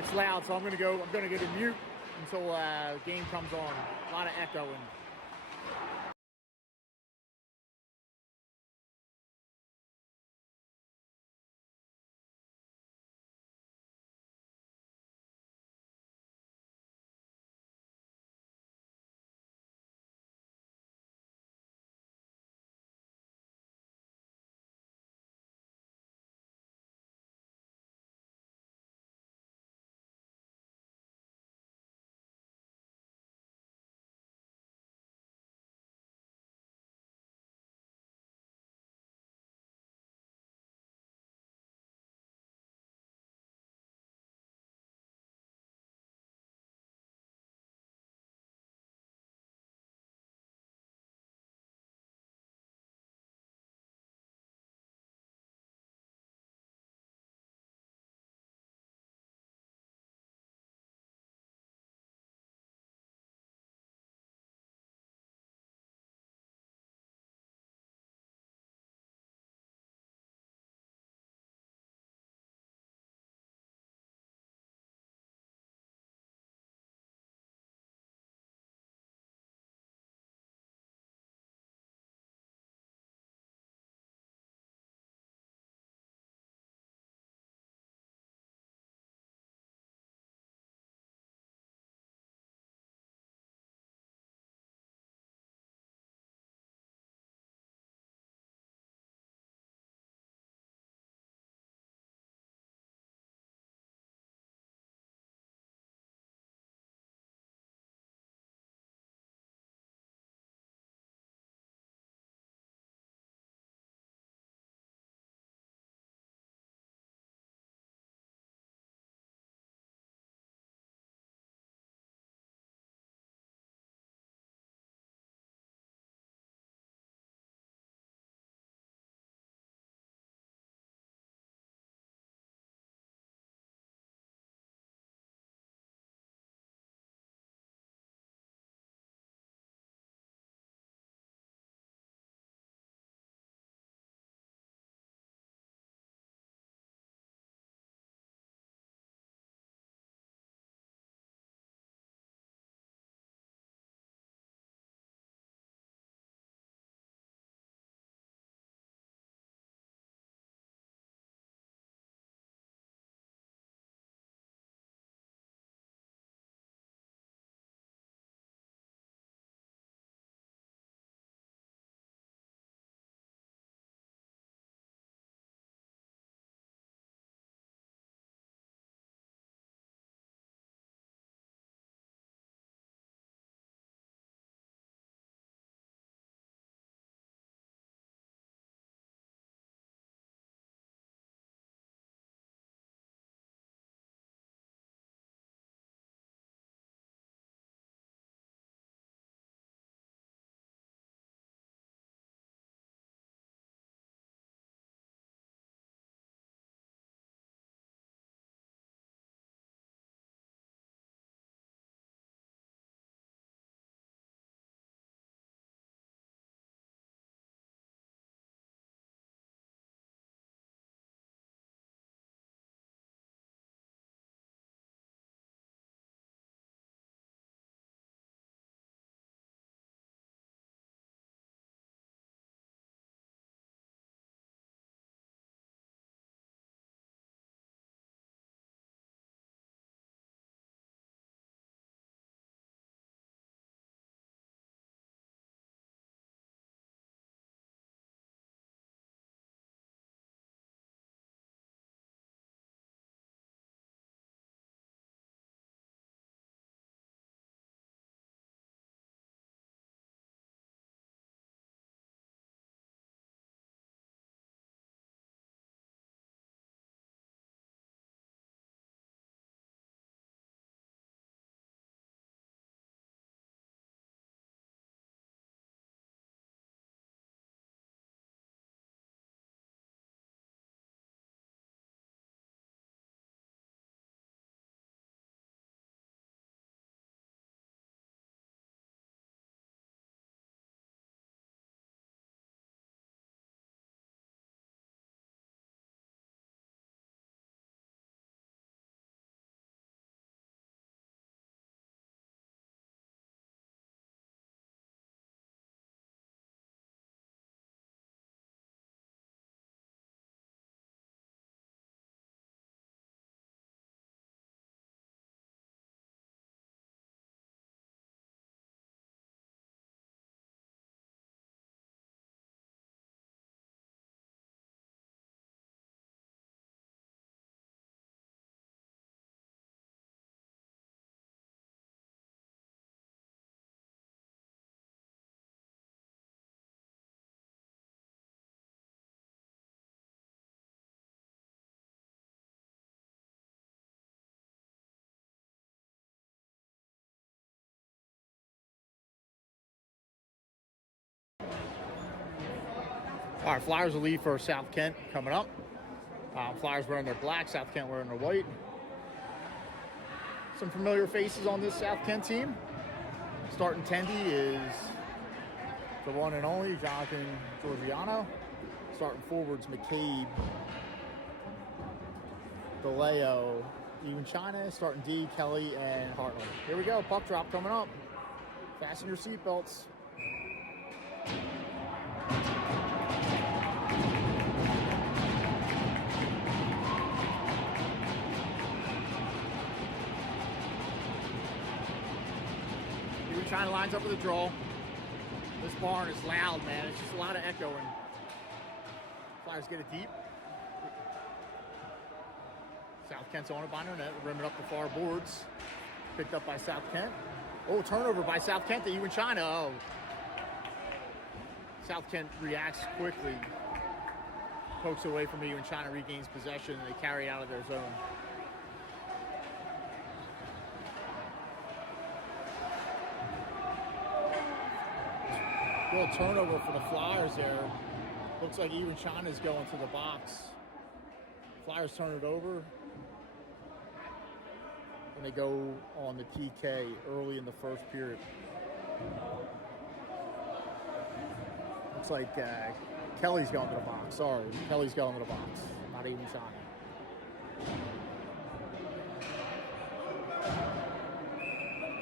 It's loud, so I'm gonna go to mute until game comes on. A lot of echoing. All right, Flyers will lead for South Kent coming up. Flyers wearing their black, South Kent wearing their white. Some familiar faces on this South Kent team. Starting tendy is the one and only Jonathan Georgiano. Starting forwards, McCabe, DeLeo, even China. Starting D, Kelly, and Hartland. Here we go, puck drop coming up. Fasten your seatbelts. China lines up with a draw. This barn is loud, man. It's just a lot of echoing. Flyers get it deep. South Kent's on it behind their net, rimming up the far boards. Picked up by South Kent. Oh, turnover by South Kent to Ewan China. Oh. South Kent reacts quickly. Pokes away from Ewan China, regains possession, and they carry it out of their zone. Little turnover for the Flyers there. Looks like even China's going to the box. Flyers turn it over. And they go on the PK early in the first period. Looks like Kelly's going to the box. Sorry, Kelly's going to the box. Not even China.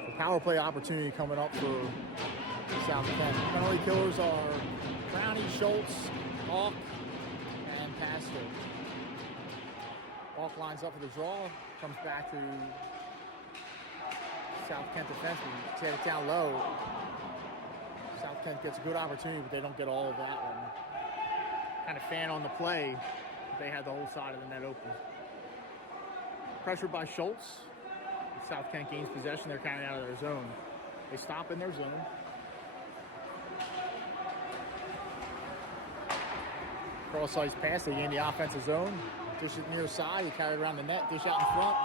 The power play opportunity coming up for South Kent. Penalty killers are Brownie, Schultz, Hawk, and Pastor. Hawk lines up for the draw, comes back to South Kent defenseman, tear it down low. South Kent gets a good opportunity, but they don't get all of that one. Kind of fan on the play, but they had the whole side of the net open. Pressured by Schultz. South Kent gains possession, they're kind of out of their zone. They stop in their zone. Cross-ice pass, they gain the offensive zone. Dish it near side, he carried around the net, dish out in front.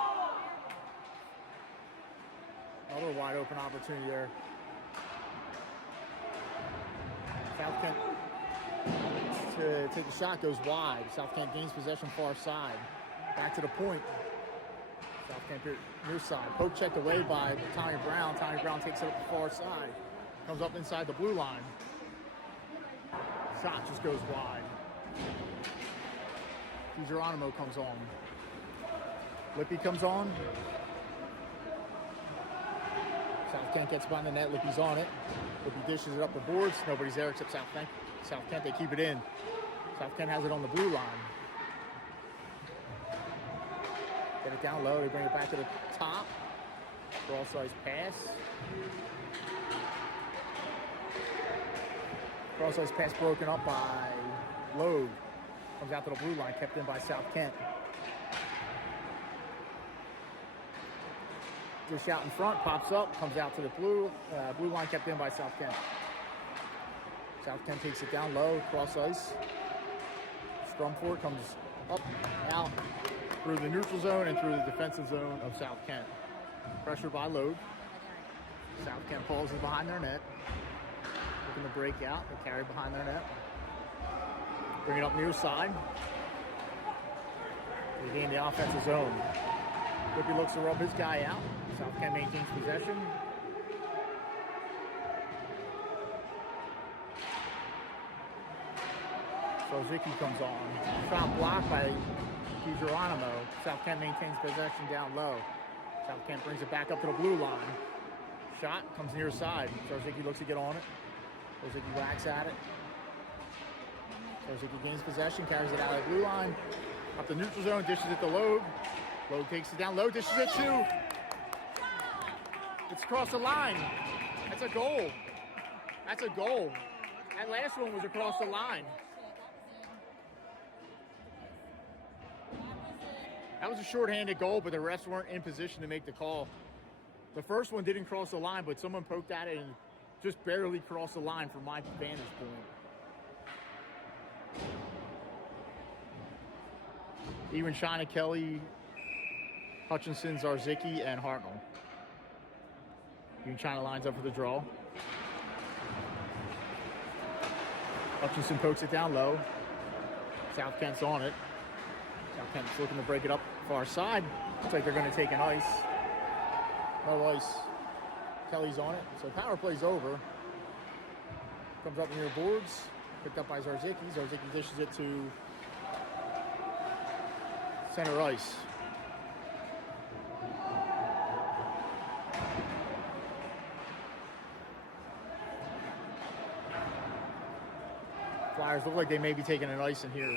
Another wide open opportunity there. South Kent to take a shot, goes wide. South Kent gains possession far side. Back to the point. South Kent near side. Poke checked away by Tommy Brown. Tommy Brown takes it up the far side. Comes up inside the blue line. Shot just goes wide. Geronimo comes on. Lippy comes on. South Kent gets behind the net. Lippy's on it. Lippy dishes it up the boards. Nobody's there except South Kent. South Kent, they keep it in. South Kent has it on the blue line. Get it down low. They bring it back to the top. Cross-ice pass. Cross-ice pass broken up by Logue. Comes out to the blue line, kept in by South Kent. Just out in front, pops up, comes out to the blue line, kept in by South Kent. South Kent takes it down low, cross ice. Scrum for it, comes up, out, through the neutral zone and through the defensive zone of South Kent. Pressure by Logue. South Kent pauses behind their net. Looking to break out, they carry behind their net. Bring it up near side. They gain the offensive zone. Lippy looks to rub his guy out. South Kent maintains possession. Zicki comes on. Shot blocked by Geronimo. South Kent maintains possession down low. South Kent brings it back up to the blue line. Shot comes near side. Zicki looks to get on it. Zicki whacks at it. Zicki gains possession, carries it out of the blue line. Up the neutral zone, dishes it to Logue. Logue takes it down low, dishes it to. It's across the line. That's a goal. That's a goal. That last one was across the line. That was a shorthanded goal, but the refs weren't in position to make the call. The first one didn't cross the line, but someone poked at it and just barely crossed the line from my vantage point. Ewan China, Kelly, Hutchinson, Zarzicki, and Hartnell. Ewan China lines up for the draw. Hutchinson pokes it down low. South Kent's on it. South Kent's looking to break it up far side. Looks like they're going to take an ice. No ice. Kelly's on it. So power play's over. Comes up near boards. Picked up by Zarzicki. Zarzicki dishes it to center ice. Flyers look like they may be taking an ice in here.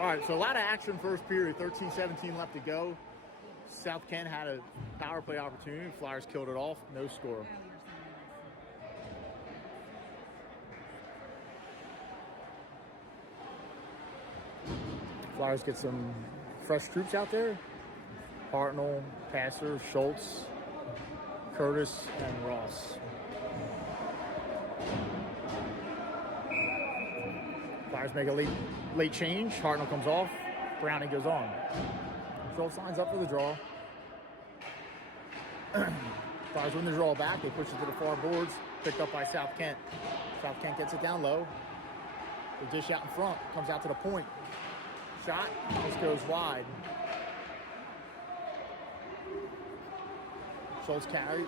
All right, so a lot of action first period. 13-17 left to go. South Kent had a power play opportunity. Flyers killed it off. No score. Flyers get some fresh troops out there. Hartnell, Passer, Schultz, Curtis, and Ross. Flyers make a late change. Hartnell comes off. Browning goes on. Schultz lines up for the draw. Flyers win the draw back. They push it to the far boards. Picked up by South Kent. South Kent gets it down low. They dish out in front. Comes out to the point. Shot. This goes wide. Schultz carried.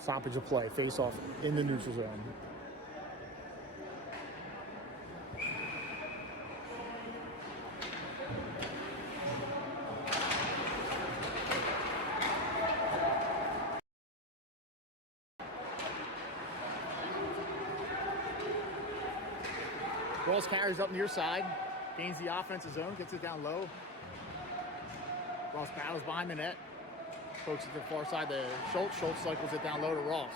Stoppage of play. Face off in the neutral zone. Ross carries up near side, gains the offensive zone, gets it down low. Ross battles behind the net, pokes it to the far side to Schultz. Schultz cycles it down low to Ross.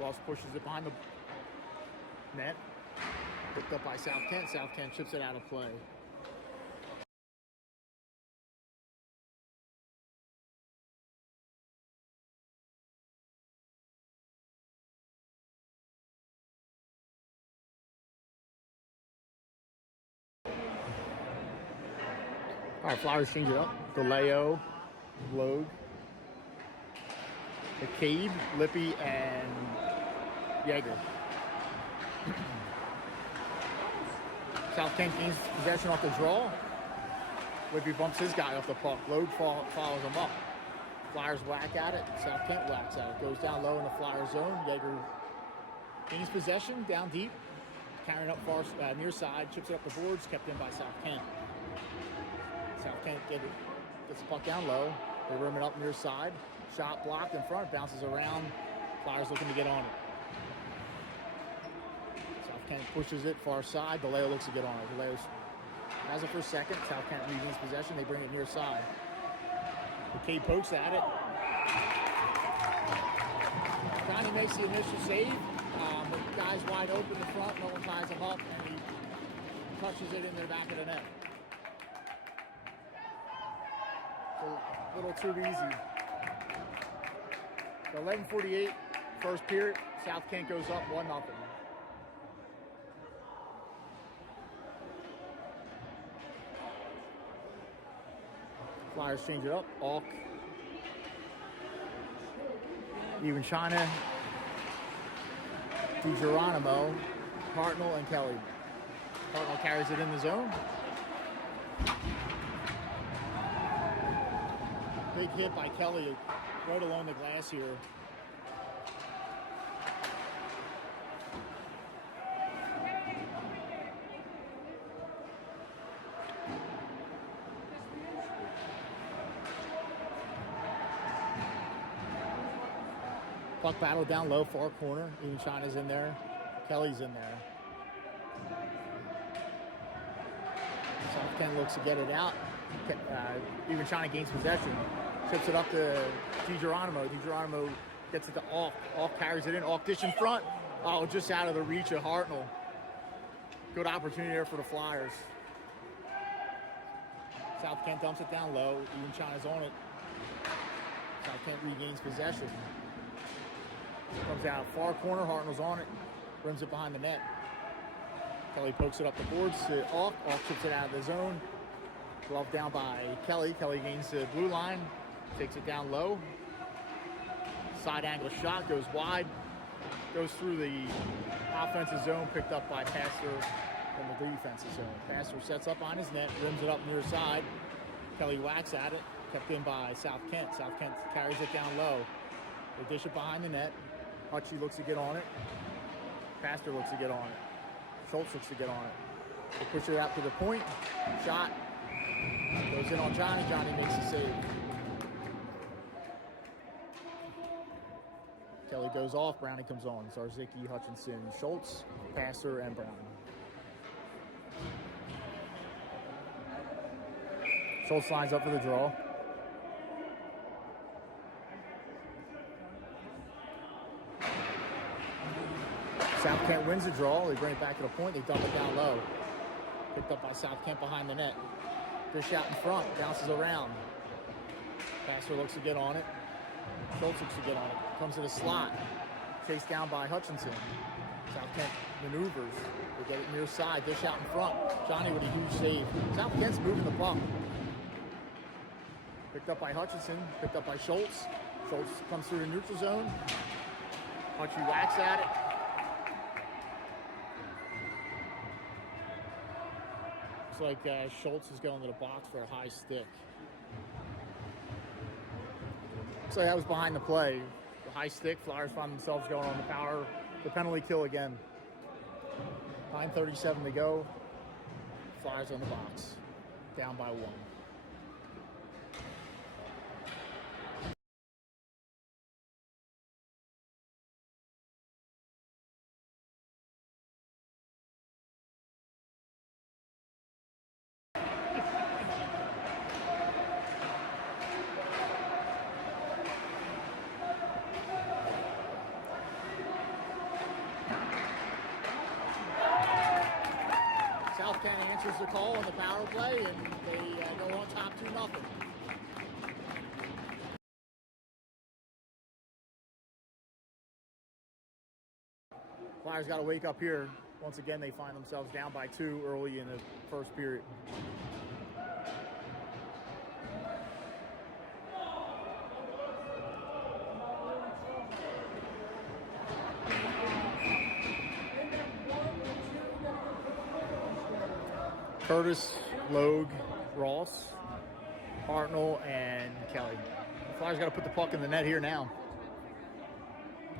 Ross pushes it behind the net, picked up by South Kent. South Kent chips it out of play. All right, Flyers change it up. DeLeo, Logue, McCabe, Lippy, and Yeager. South Kent gains possession off the draw. Lippy bumps his guy off the puck. Logue follows him up. Flyers whack at it. South Kent whacks at it. Goes down low in the Flyer zone. Yeager gains possession down deep. Carrying up far near side. Chips it up the boards. Kept in by South Kent. South Kent gets the puck down low. They rim it up near side. Shot blocked in front. Bounces around. Flyers looking to get on it. South Kent pushes it far side. DeLeo looks to get on it. DeLeo has it for a second. South Kent regains possession. They bring it near side. McCabe pokes at it. Johnny makes the initial save. The guy's wide open in front. No one ties him up. And he touches it in the back of the net. A little too easy. So 11:48, first period. South Kent goes up 1-0. Flyers change it up. Alk, Even China, DiGeronimo, Hartnell, and Kelly. Hartnell carries it in the zone. Big hit by Kelly right along the glass here. Puck battle down low, far corner. Even China's in there. Kelly's in there. South Kent looks to get it out. Even China gains possession. Chips it up to DiGeronimo. DiGeronimo gets it to Alk. Alk carries it in. Alk dish in front. Oh, just out of the reach of Hartnell. Good opportunity there for the Flyers. South Kent dumps it down low. Even China's on it. South Kent regains possession. Comes out far corner. Hartnell's on it. Rims it behind the net. Kelly pokes it up the boards to Alk. Alk chips it out of the zone. Glove down by Kelly. Kelly gains the blue line, takes it down low. Side angle shot, goes wide, goes through the offensive zone, picked up by Pastor in the defensive zone. Pastor sets up on his net, rims it up near side. Kelly whacks at it, kept in by South Kent. South Kent carries it down low. They dish it behind the net. Hutchie looks to get on it. Pastor looks to get on it. Schultz looks to get on it. They push it out to the point. Shot. Goes in on Johnny. Johnny makes the save. Kelly goes off. Brownie comes on. Zarzicki, Hutchinson, Schultz, Pastor, and Brownie. Schultz lines up for the draw. South Kent wins the draw. They bring it back to the point. They dump it down low. Picked up by South Kent behind the net. Dish out in front. Bounces around. Pastor looks to get on it. Schultz looks to get on it. Comes to the slot. Chased down by Hutchinson. South Kent maneuvers. They get it near side. Dish out in front. Johnny with a huge save. South Kent's moving the puck. Picked up by Hutchinson. Picked up by Schultz. Schultz comes through the neutral zone. Hutchie whacks at it. Looks like Schultz is going to the box for a high stick. Looks like that was behind the play. The high stick. Flyers find themselves going on the penalty kill again. 9:37 to go. Flyers on the box. Down by 1. South Kent answers the call on the power play, and they go on top 2-0. Flyers got to wake up here. Once again, they find themselves down by 2 early in the first period. Curtis, Logue, Ross, Hartnell, and Kelly. The Flyers got to put the puck in the net here now.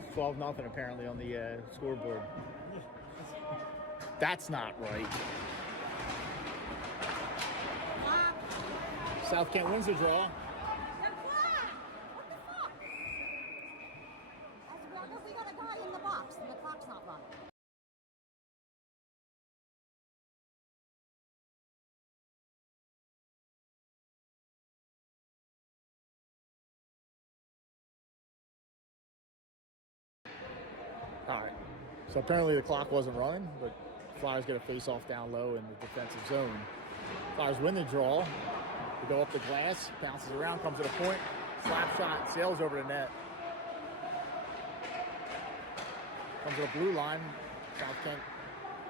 It's 12-0 apparently on the scoreboard. That's not right. South Kent wins the draw. We got a guy in the box, and the clock's not running. All right. So apparently the clock wasn't running, but Flyers get a face-off down low in the defensive zone. Flyers win the draw. They go up the glass, bounces around, comes to the point, slap shot, sails over the net. Comes to the blue line. South Kent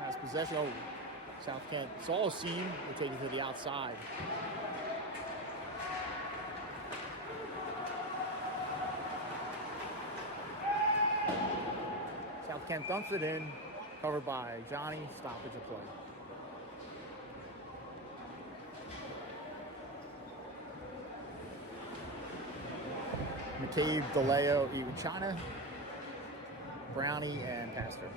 has possession. Oh, South Kent saw a seam. They take it to the outside. South Kent dumps it in, covered by Johnny, stoppage of play. McCabe, DeLeo, Iwachana, Brownie, and Pastor.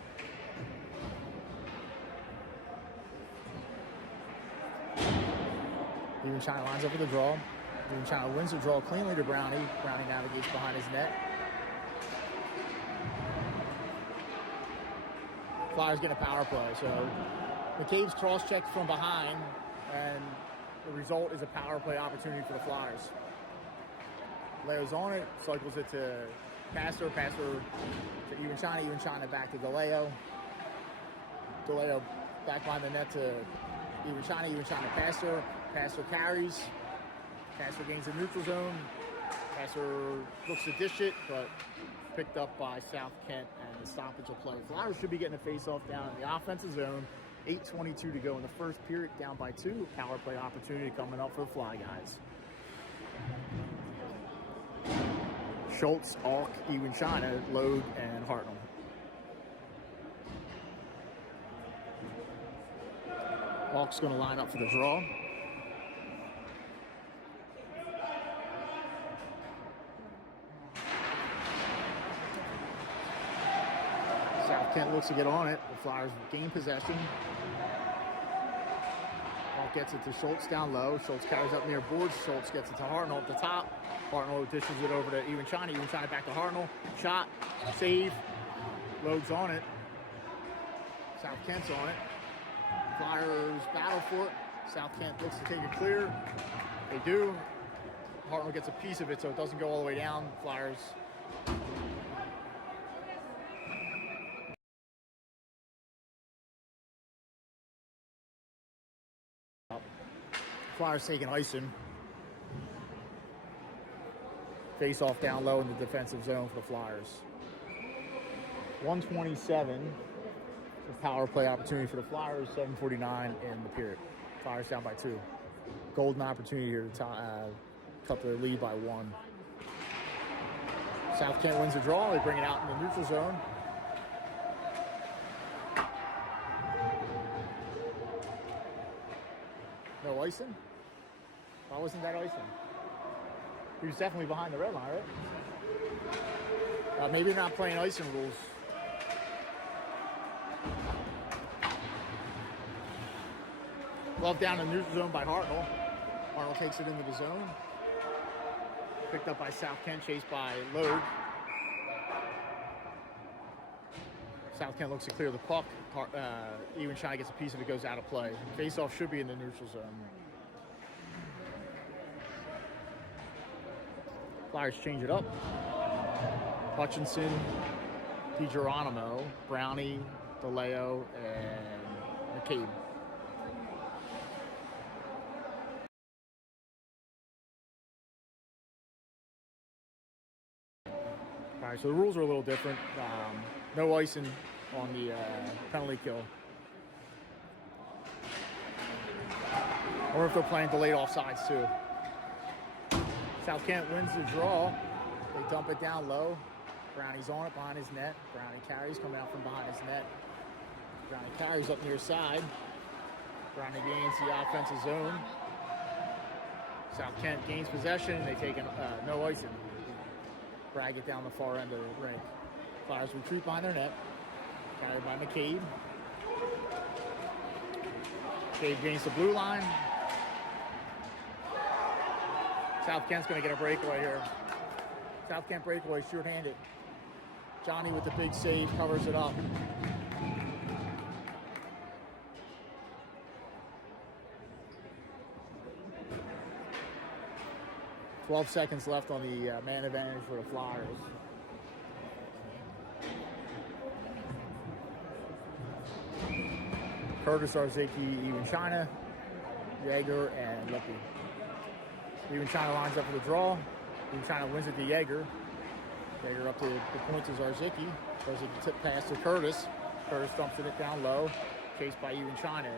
Iwachana lines up with the draw. Iwachana wins the draw cleanly to Brownie. Brownie navigates behind his net. Flyers get a power play. So McCabe's cross-checked from behind, and the result is a power play opportunity for the Flyers. Leo's on it, cycles it to Pastor to Iwachana back to DeLeo. DeLeo back behind the net to Iwachana Pastor. Pastor carries. Pastor gains the neutral zone. Pastor looks to dish it, but picked up by South Kent and the stoppage of play. Flyers should be getting a face-off down in the offensive zone. 8:22 to go in the first period, down by 2. Power play opportunity coming up for the Fly Guys. Schultz, Alk, Ewing China, Logue, and Hartnell. Alk's going to line up for the draw. South Kent looks to get on it. The Flyers gain possession. Alk gets it to Schultz down low. Schultz carries up near boards. Schultz gets it to Hartnell at the top. Hartnell dishes it over to Ewing China. Ewing China back to Hartnell. Shot. Save. Logue's on it. South Kent's on it. Flyers battle for it. South Kent looks to take it clear. They do. Hartnell gets a piece of it so it doesn't go all the way down. Flyers taking icing. Face off down low in the defensive zone for the Flyers. 127. Power play opportunity for the Flyers. 7:49 in the period. Flyers down by 2. Golden opportunity here to cut their lead by 1. South Kent wins the draw. They bring it out in the neutral zone. No icing? Why wasn't that icing? He was definitely behind the red line, right? Maybe they're not playing icing rules. Glove down in the neutral zone by Hartnell. Hartnell takes it into the zone. Picked up by South Kent, chased by Logue. South Kent looks to clear the puck. Ewing China gets a piece of it, goes out of play. Face-off should be in the neutral zone. Flyers change it up. Hutchinson, DiGeronimo, Brownie, DeLeo, and McCabe. All right, so the rules are a little different. No icing on the penalty kill. Or if they're playing delayed offsides too. South Kent wins the draw. They dump it down low. Brownie's on it behind his net. Brownie carries coming out from behind his net. Brownie carries up near side. Brownie gains the offensive zone. South Kent gains possession. They take no icing. Brag it down the far end of the rink. Flyers retreat behind their net. Carried by McCabe. McCabe gains the blue line. South Kent's going to get a breakaway here. South Kent breakaway, short-handed. Johnny with the big save, covers it up. .12 seconds left on the man advantage for the Flyers. Curtis, Arziki, Ewing China, Yeager, and Lippy. Ewing China lines up for the draw. Ewing China wins it to Yeager. Yeager up to the point to Zarzicki. Zarzicki tip pass to Curtis. Curtis dumps it down low. Chased by Ewing China.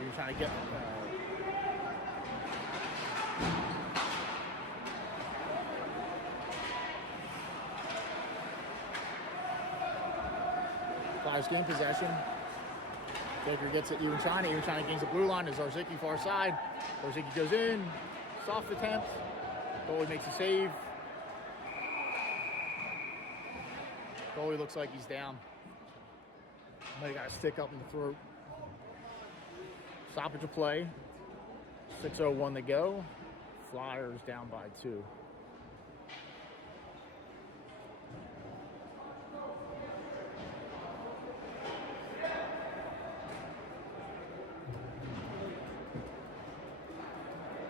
Ewing China get Flyers gain possession. Yeager gets it, Ewing China. Ewing China gains the blue line to Zarzicki far side. Zarzicki goes in. Soft attempt. Goalie makes a save. Goalie looks like he's down. Now he got a stick up in the throat. Stoppage of play. 6:01 to go. Flyers down by 2.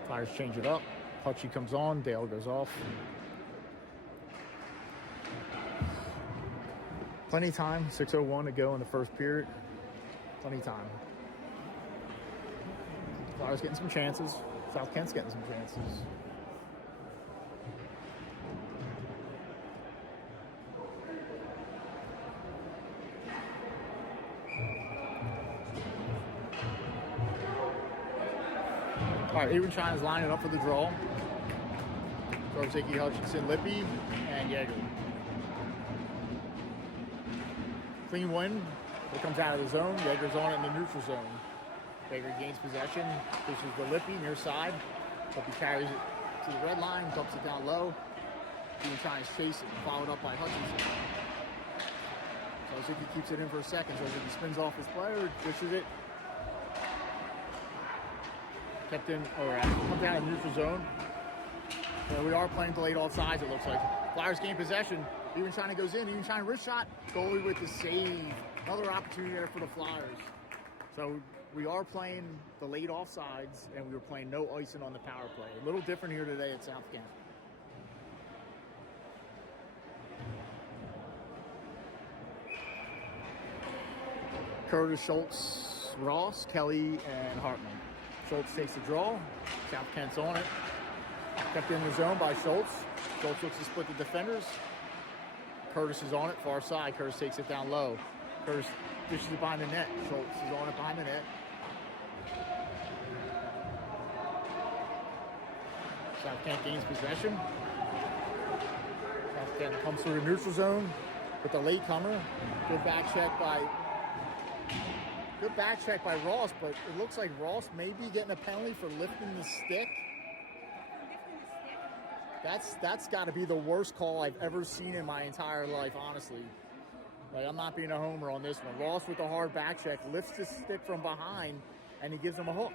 Flyers change it up. Hutchie comes on. Dale goes off. Plenty of time. 6:01 to go in the first period. Plenty of time. Flyers getting some chances. South Kent's getting some chances. All right, Avery China's lining up for the draw. Icky, Hutchinson, Lippy, and Yeager. Clean win. It comes out of the zone. Yeager's on it in the neutral zone. Yeager gains possession. This is the Lippy near side. Lippy carries it to the red line, dumps it down low. Even trying to chase it, followed up by Hutchinson. So Zicky keeps it in for a second. So Zicky spins off his player, dishes it. Kept in, or comes out of the neutral zone. So we are playing delayed offsides, it looks like. Flyers gain possession. Even China goes in. Even China wrist shot. Goalie with the save. Another opportunity there for the Flyers. So we are playing the late offsides, and we were playing no icing on the power play. A little different here today at South Kent. Curtis, Schultz, Ross, Kelly, and Hartman. Schultz takes the draw. South Kent's on it. Kept in the zone by Schultz. Schultz looks to split the defenders. Curtis is on it, far side. Curtis takes it down low. Curtis dishes it behind the net. Schultz is on it behind the net. South Kent gains possession. South Kent comes through the neutral zone with the late comer. Good back check by Ross, but it looks like Ross may be getting a penalty for lifting the stick. That's got to be the worst call I've ever seen in my entire life, honestly. Like, I'm not being a homer on this one. Ross with a hard back check lifts the stick from behind, and he gives him a hook.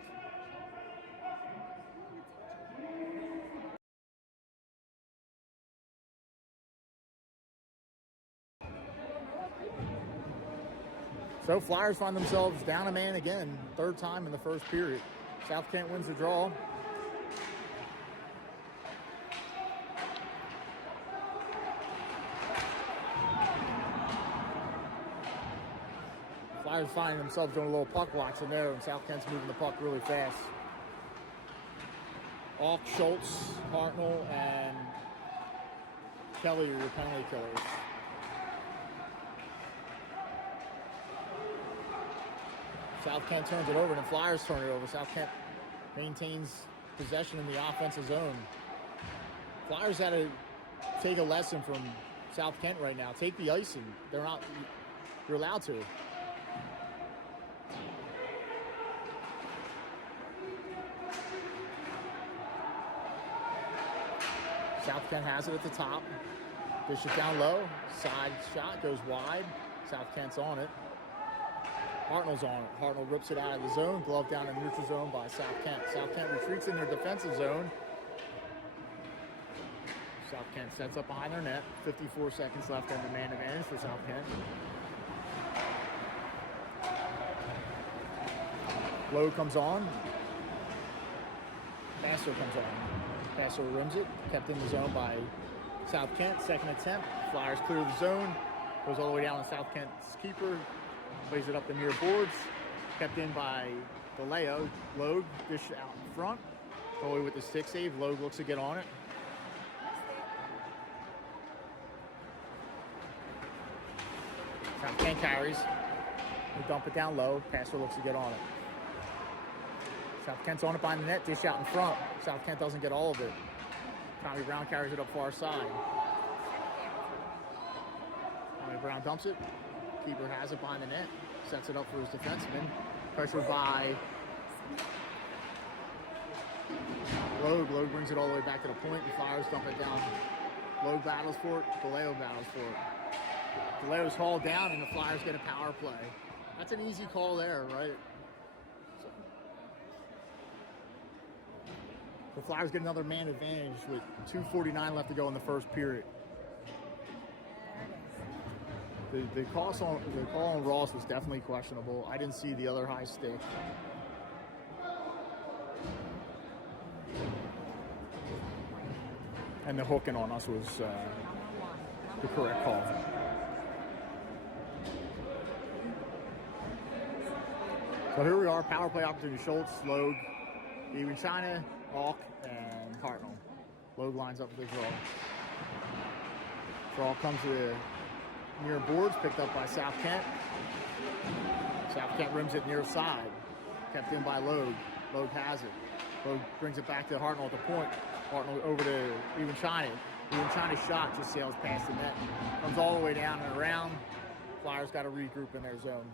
So Flyers find themselves down a man again, third time in the first period. South Kent wins the draw. Flyers find themselves doing a little puck watch in there, and South Kent's moving the puck really fast. Auk, Schultz, Hartnell, and Kelly are your penalty killers. South Kent turns it over, and the Flyers turn it over. South Kent maintains possession in the offensive zone. Flyers had to take a lesson from South Kent right now. Take the icing. You're allowed to. South Kent has it at the top. Dish it down low. Side shot goes wide. South Kent's on it. Hartnell's on it. Hartnell rips it out of the zone. Glove down in the neutral zone by South Kent. South Kent retreats in their defensive zone. South Kent sets up behind their net. 54 seconds left on the man advantage for South Kent. Lowe comes on. Basso comes on. Basso rims it. Kept in the zone by South Kent. Second attempt. Flyers clear the zone. Goes all the way down to South Kent's keeper. Plays it up the near boards. Kept in by DeLeo. Logue, dish out in front. Goalie with the stick save. Logue looks to get on it. South Kent carries. We dump it down low. Passer looks to get on it. South Kent's on it behind the net. Dish out in front. South Kent doesn't get all of it. Tommy Brown carries it up far side. Tommy Brown dumps it. Keeper has it behind the net. Sets it up for his defenseman. Pressured by Logue. Logue brings it all the way back to the point. The Flyers dump it down. Logue battles for it. DeLeo battles for it. DeLeo's hauled down, and the Flyers get a power play. That's an easy call there, right? The Flyers get another man advantage with 2:49 left to go in the first period. The call on Ross was definitely questionable. I didn't see the other high stick. And the hooking on us was the correct call. So here we are, power play opportunity. Schultz, Logue, Avery China, Auk, and Hartnell. Logue lines up for the draw. Draw comes to the near boards, picked up by South Kent. South Kent rims it near side. Kept in by Logue. Logue has it. Lowe brings it back to Hartnell at the point. Hartnell over to Even China. Even China's shot just sails past the net. Comes all the way down and around. Flyers got to regroup in their zone.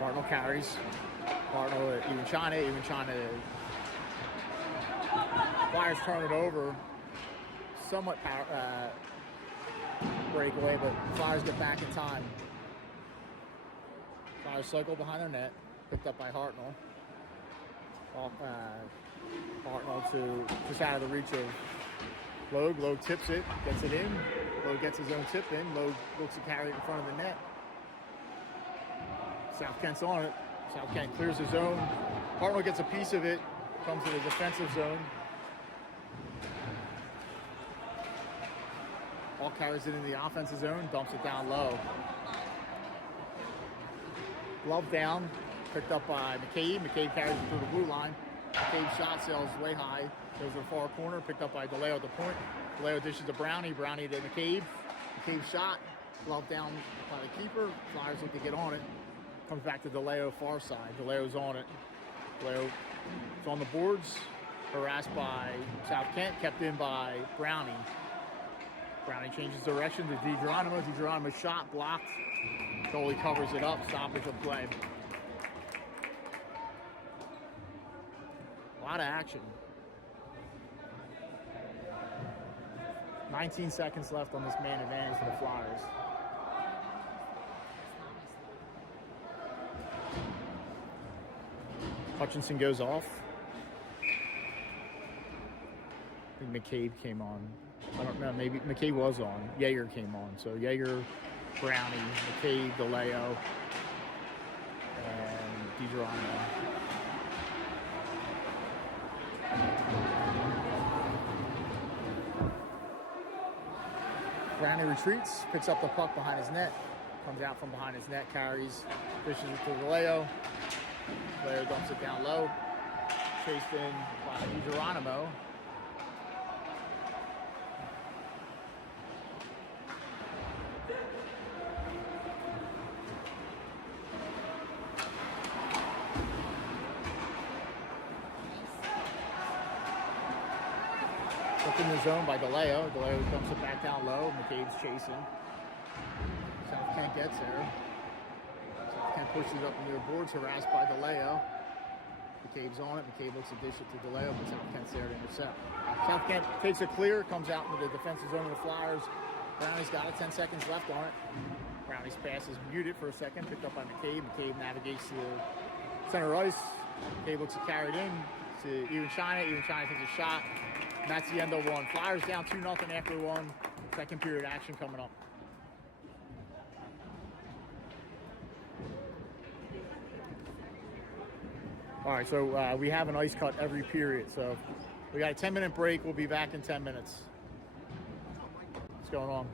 Hartnell carries. Hartnell Even China. Even China. Flyers turn it over. Somewhat breakaway, but Flyers get back in time. Flyers cycle behind their net. Picked up by Hartnell. Hartnell to just out of the reach of Lowe. Lowe tips it, gets it in. Lowe gets his own tip in. Lowe looks to carry it in front of the net. South Kent's on it. South Kent clears his zone. Hartnell gets a piece of it, comes to the defensive zone. Hall carries it into the offensive zone, dumps it down low. Glove down, picked up by McCabe. McCabe carries it through the blue line. McCabe's shot sails way high, goes to the far corner, picked up by DeLeo at the point. DeLeo dishes to Brownie. Brownie to McCabe. McCabe's shot, glove down by the keeper. Flyers look to get on it. Comes back to DeLeo far side. DeLeo's on it. DeLeo's on the boards. Harassed by South Kent, kept in by Brownie. Brownie changes direction to DiGeronimo. DiGeronimo's shot blocked. Goalie covers it up. Stoppage of play. A lot of action. 19 seconds left on this man advantage for the Flyers. Hutchinson goes off. I think McCabe came on. I don't know, maybe McCabe was on. Yeager came on. So Yeager, Brownie, McCabe, DeLeo, and DiGeronimo. Brownie retreats, picks up the puck behind his net, comes out from behind his net, carries, pushes it to DeLeo. DeLeo dumps it down low, chased in by DiGeronimo. Up in the zone by DeLeo. DeLeo dumps it back down low. McCabe's chasing. South Kent gets there. South Kent pushes it up into the boards, harassed by DeLeo. McCabe's on it. McCabe looks to dish it to DeLeo, but South Kent's there to intercept. South Kent takes it clear, comes out into the defensive zone of the Flyers. Brownie's got it, 10 seconds left on it. Brownie's pass is muted for a second, picked up by McCabe. McCabe navigates to the center ice. McCabe looks to carry it in to Even China. Even China takes a shot. And that's the end of one. Flyers down 2-0 after one. Second period action coming up. All right, so we have an ice cut every period. So we got a 10-minute break. We'll be back in 10 minutes. What's going on?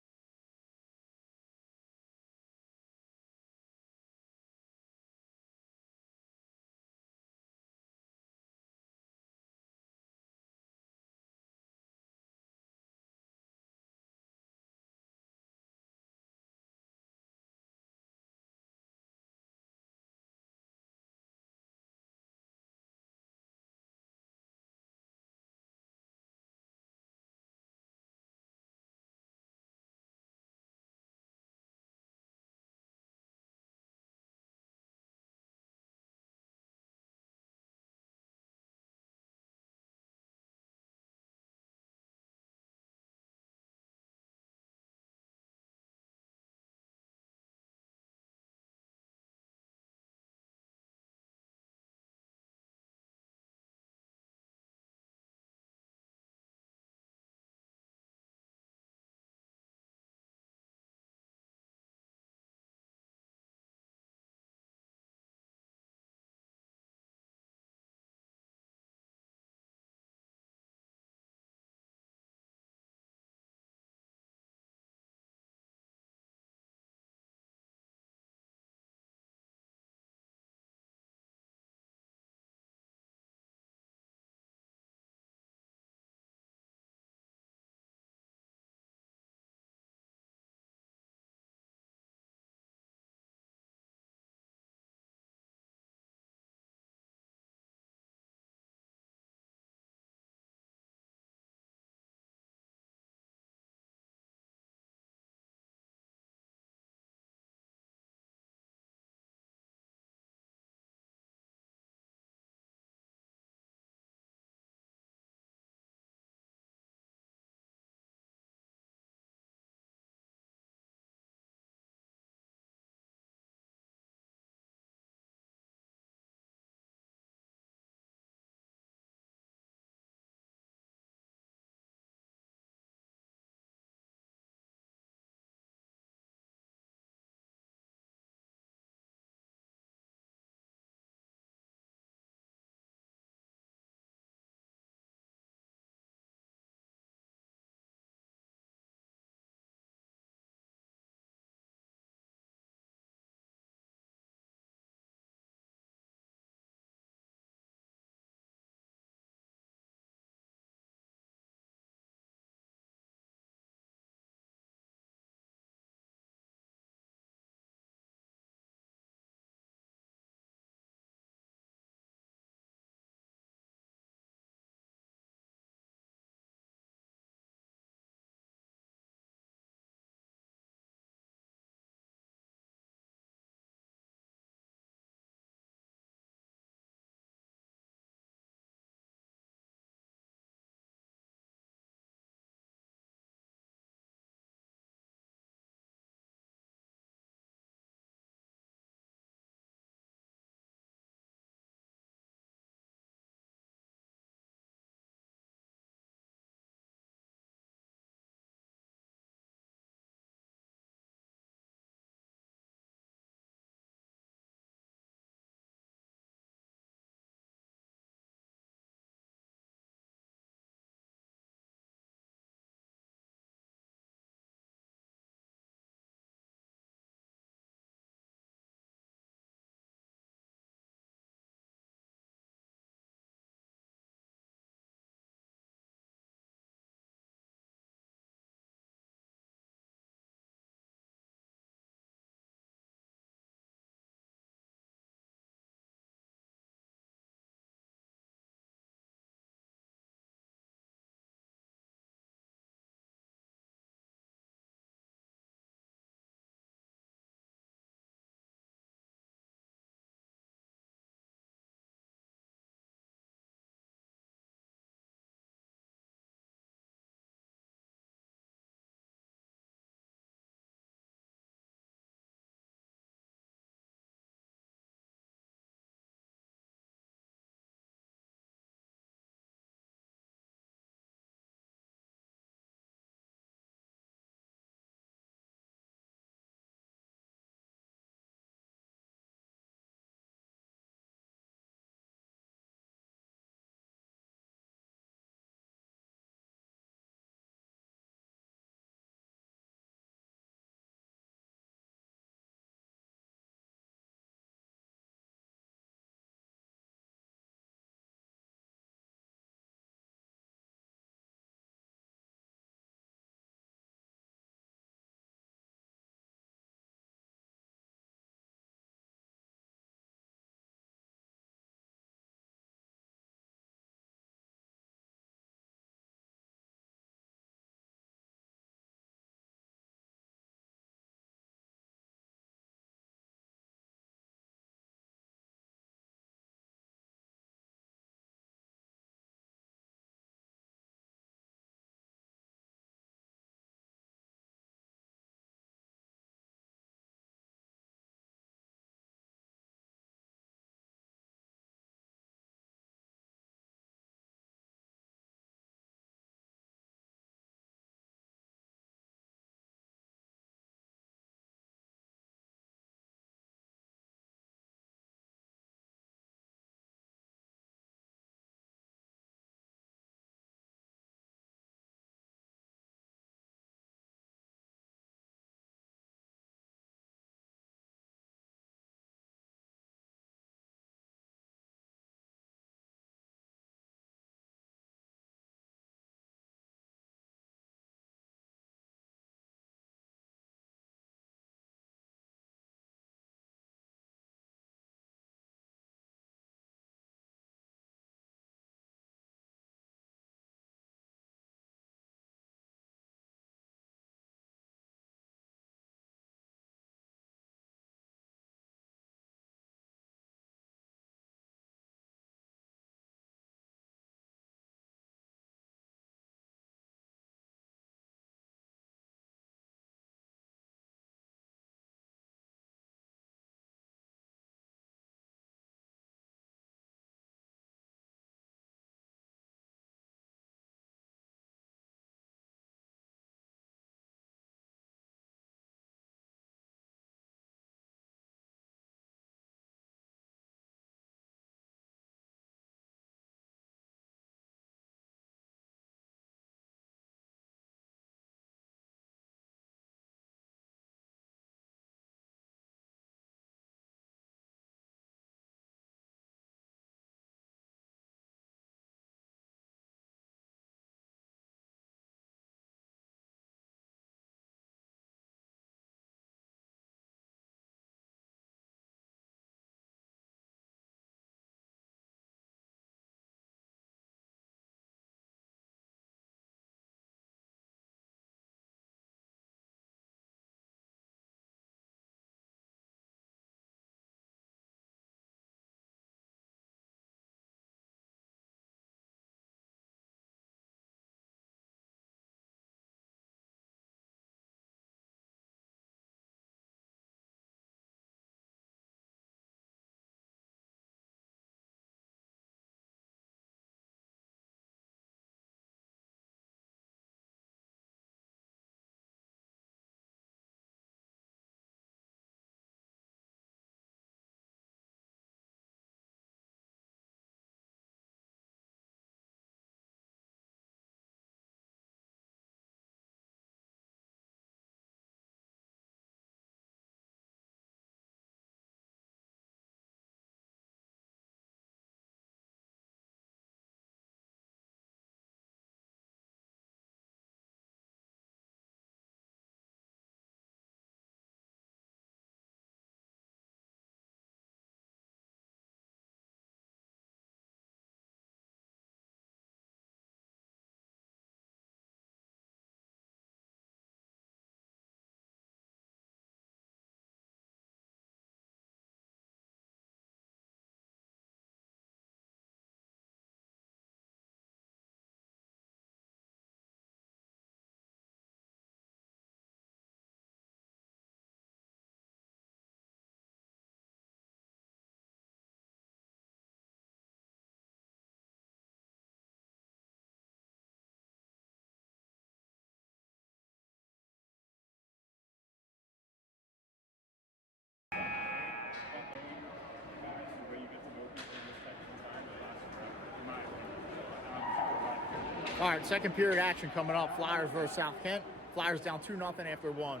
All right, second period action coming up. Flyers versus South Kent. Flyers down 2-0 after 1.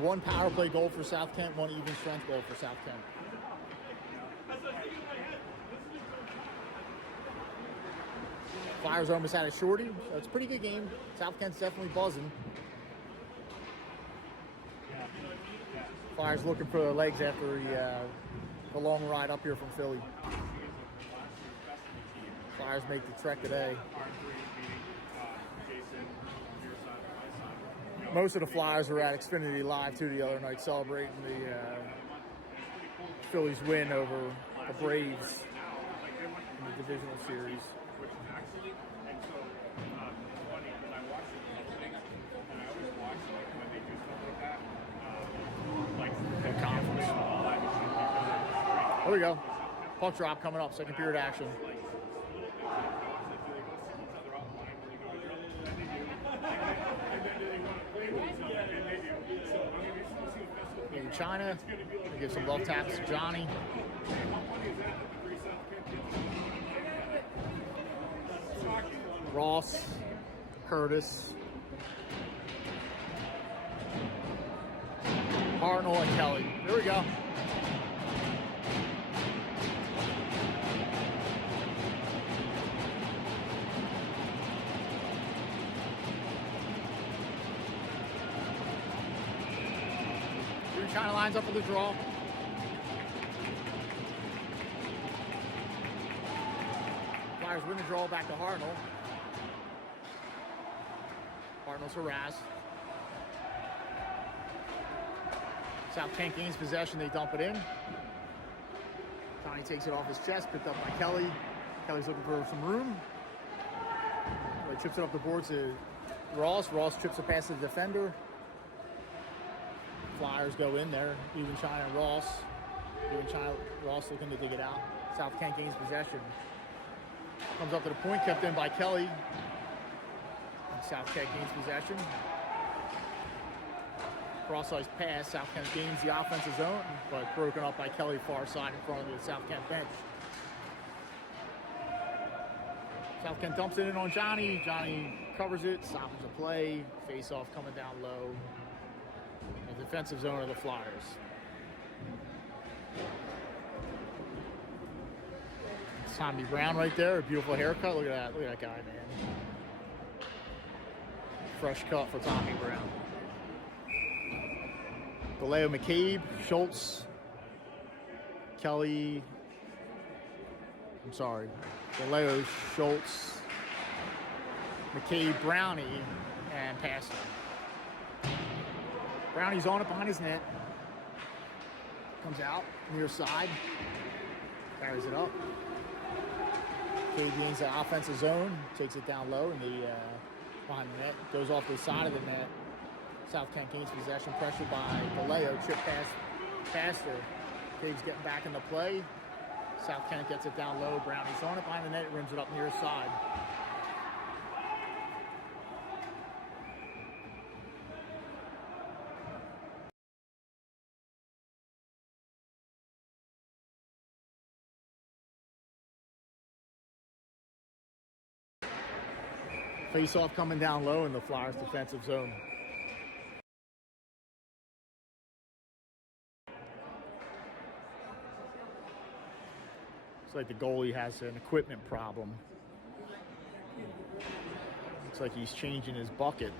One power play goal for South Kent, one even strength goal for South Kent. Flyers almost had a shorty, so it's a pretty good game. South Kent's definitely buzzing. Flyers looking for their legs after the long ride up here from Philly. Flyers make the trek today. Most of the Flyers were at Xfinity Live too the other night, celebrating the Phillies win over the Braves in the divisional series. No conference. There we go. Puck drop coming up. Second period action. In China, we give some love taps to Johnny. Ross, Curtis, Hartnell, and Kelly. Here we go. China lines up for the draw. Flyers win the draw back to Hartnell. Hartnell's harassed. South Kent gains possession, they dump it in. Johnny takes it off his chest, picked up by Kelly. Kelly's looking for some room. He chips it up the board to Ross. Ross chips it past the defender. Flyers go in there. Even China and Ross. Even China, Ross looking to dig it out. South Kent gains possession. Comes up to the point, kept in by Kelly. And South Kent gains possession. Cross-ice pass. South Kent gains the offensive zone, but broken up by Kelly far side in front of the South Kent bench. South Kent dumps it in on Johnny. Johnny covers it, stops the play. Face-off coming down low. The defensive zone of the Flyers. It's Tommy Brown right there. A beautiful haircut. Look at that. Look at that guy, man. Fresh cut for Tommy Brown. DeLeo, McCabe, Schultz, Kelly. I'm sorry. DeLeo, Schultz, McCabe, Brownie, and Pastor. Brownie's on it behind his net. Comes out near side. Carries it up. McCabe gains the offensive zone. Takes it down low in the behind the net. Goes off the side of the net. South Kent gains possession, pressured by DeLeo. Chip pass, Pastor. McCabe's getting back in the play. South Kent gets it down low. Brownie's on it behind the net. Rims it up near side. Face-off coming down low in the Flyers' defensive zone. Looks like the goalie has an equipment problem. Looks like he's changing his bucket.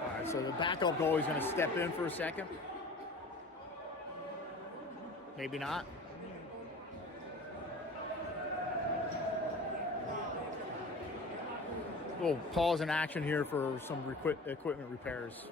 All right, so the backup goalie's going to step in for a second. Maybe not. We'll pause in action here for some equipment repairs.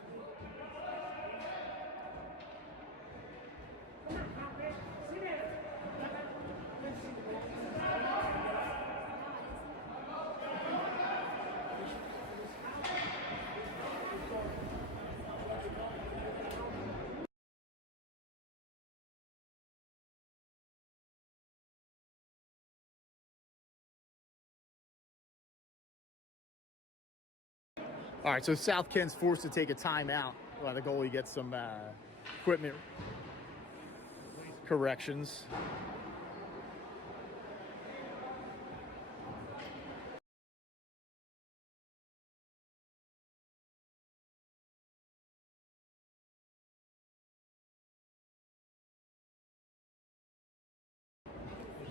All right, so South Kent's forced to take a timeout while the goalie gets some equipment corrections.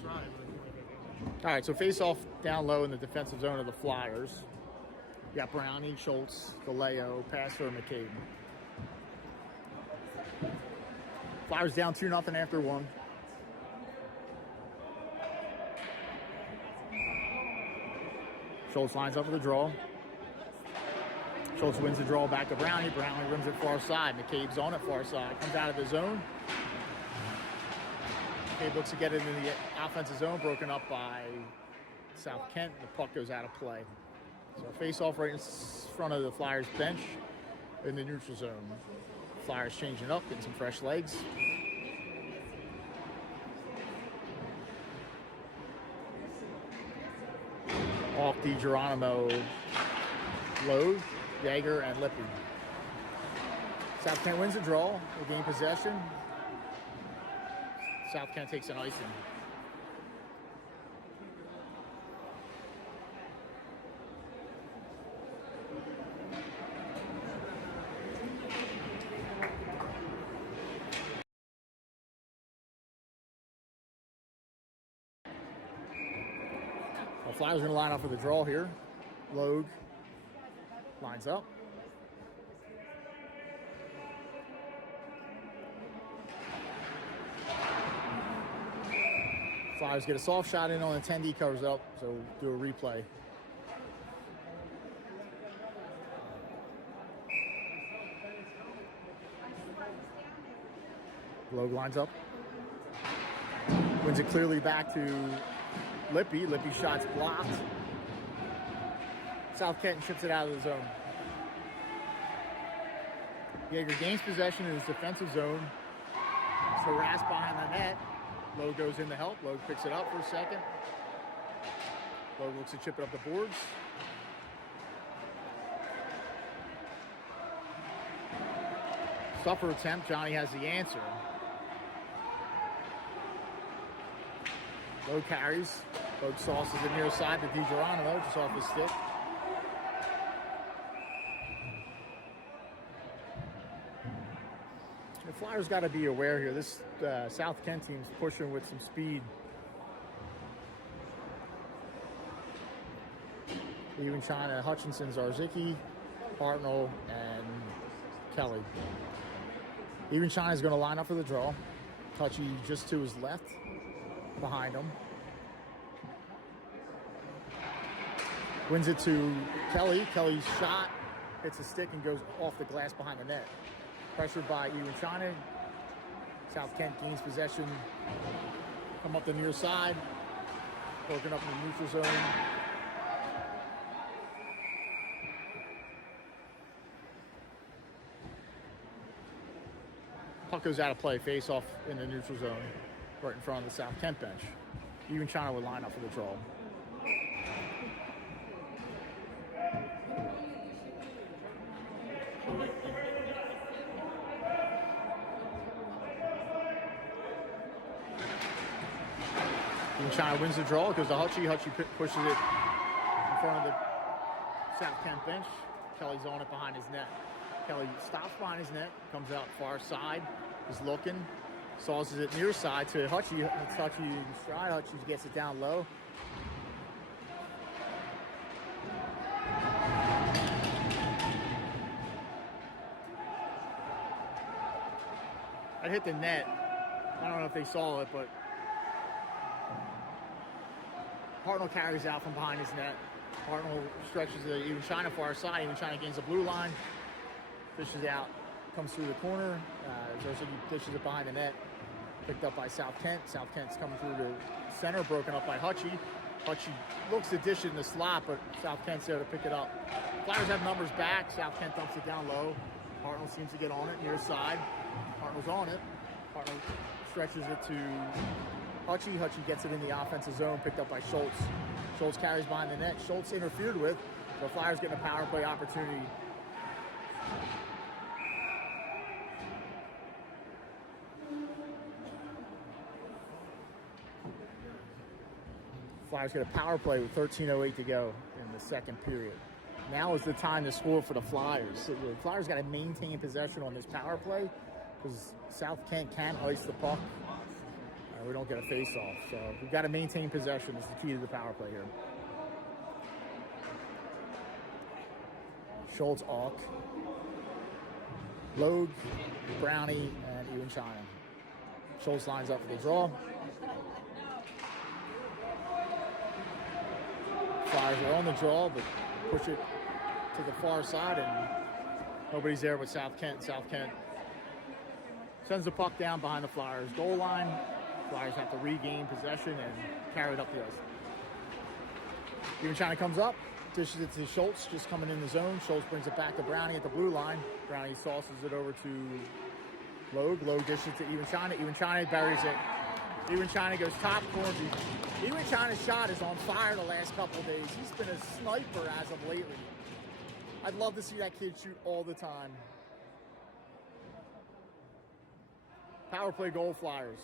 All right, so face off down low in the defensive zone of the Flyers. You got Brownie, Schultz, Vallejo, Pastor, and McCabe. Flyers down 2-0 after one. Schultz lines up for the draw. Schultz wins the draw back to Brownie. Brownie rims it far side. McCabe's on it far side. Comes out of the zone. McCabe looks to get it into the offensive zone, broken up by South Kent. The puck goes out of play. So face off right in front of the Flyers bench in the neutral zone. Flyers changing up, getting some fresh legs. Off DiGeronimo, Lowe, Jaeger, and Lippy. South Kent wins the draw. They gain possession. South Kent takes an icing. The Flyers are going to line up for the draw here. Logue lines up. Flyers get a soft shot in on the 10D, covers up, so do a replay. Logue lines up. Wins it clearly back to Lippy. Lippy shot's blocked. South Kent ships it out of the zone. Jaeger gains possession in his defensive zone. It's harassed behind the net. Logue goes in to help. Logue picks it up for a second. Logue looks to chip it up the boards. Stuffer attempt. Johnny has the answer. Logue carries. Logue sauces it near side to DiGeronimo, just off his stick. The Flyers got to be aware here. This South Kent team's pushing with some speed. Even China, Hutchinson, Zarzicki, Hartnell, and Kelly. Even China's going to line up for the draw. Touchy just to his left, behind him. Wins it to Kelly. Kelly's shot hits a stick and goes off the glass behind the net. Pressured by Ewan China. South Kent gains possession. Come up the near side. Broken up in the neutral zone. Puck goes out of play. Face off in the neutral zone. Right in front of the South Kent bench. Ewan China would line up for the draw. China wins the draw. It goes to Hutchie. Hutchie pushes it in front of the South Kent bench. Kelly's on it behind his net. Kelly stops behind his net, comes out far side, is looking, sauces it near side to Hutchie. It's Hutchie in stride. Hutchie gets it down low. It hit the net. I don't know if they saw it, but Hartnell carries out from behind his net. Hartnell stretches the Even China far side. Even China gains the blue line. Fishes out. Comes through the corner. Zarzicki dishes it behind the net. Picked up by South Kent. South Kent's coming through the center. Broken up by Hutchie. Hutchie looks to dish it in the slot, but South Kent's there to pick it up. Flyers have numbers back. South Kent dumps it down low. Hartnell seems to get on it near side. Hartnell's on it. Hartnell stretches it to Hutchie. Hutchie gets it in the offensive zone, picked up by Schultz. Schultz carries behind the net. Schultz interfered with. The Flyers getting a power play opportunity Flyers get a power play with 13:08 to go in the second period. Now is the time to score for the Flyers. So the Flyers got to maintain possession on this power play because South Kent can ice the puck. We don't get a face-off. So we've got to maintain possession. Is the key to the power play here. Schultz, Auk, Logue, Brownie, and Ewan China. Schultz lines up for the draw. Flyers are on the draw, but push it to the far side, and nobody's there but South Kent. South Kent sends the puck down behind the Flyers' goal line. Flyers have to regain possession and carry it up the ice. Ewan China comes up, dishes it to Schultz, just coming in the zone. Schultz brings it back to Brownie at the blue line. Brownie sauces it over to Logue. Logue dishes it to Ewan China. Ewan China buries it. Ewan China goes top corner. Ewan China's shot is on fire the last couple of days. He's been a sniper as of lately. I'd love to see that kid shoot all the time. Power play goal, Flyers.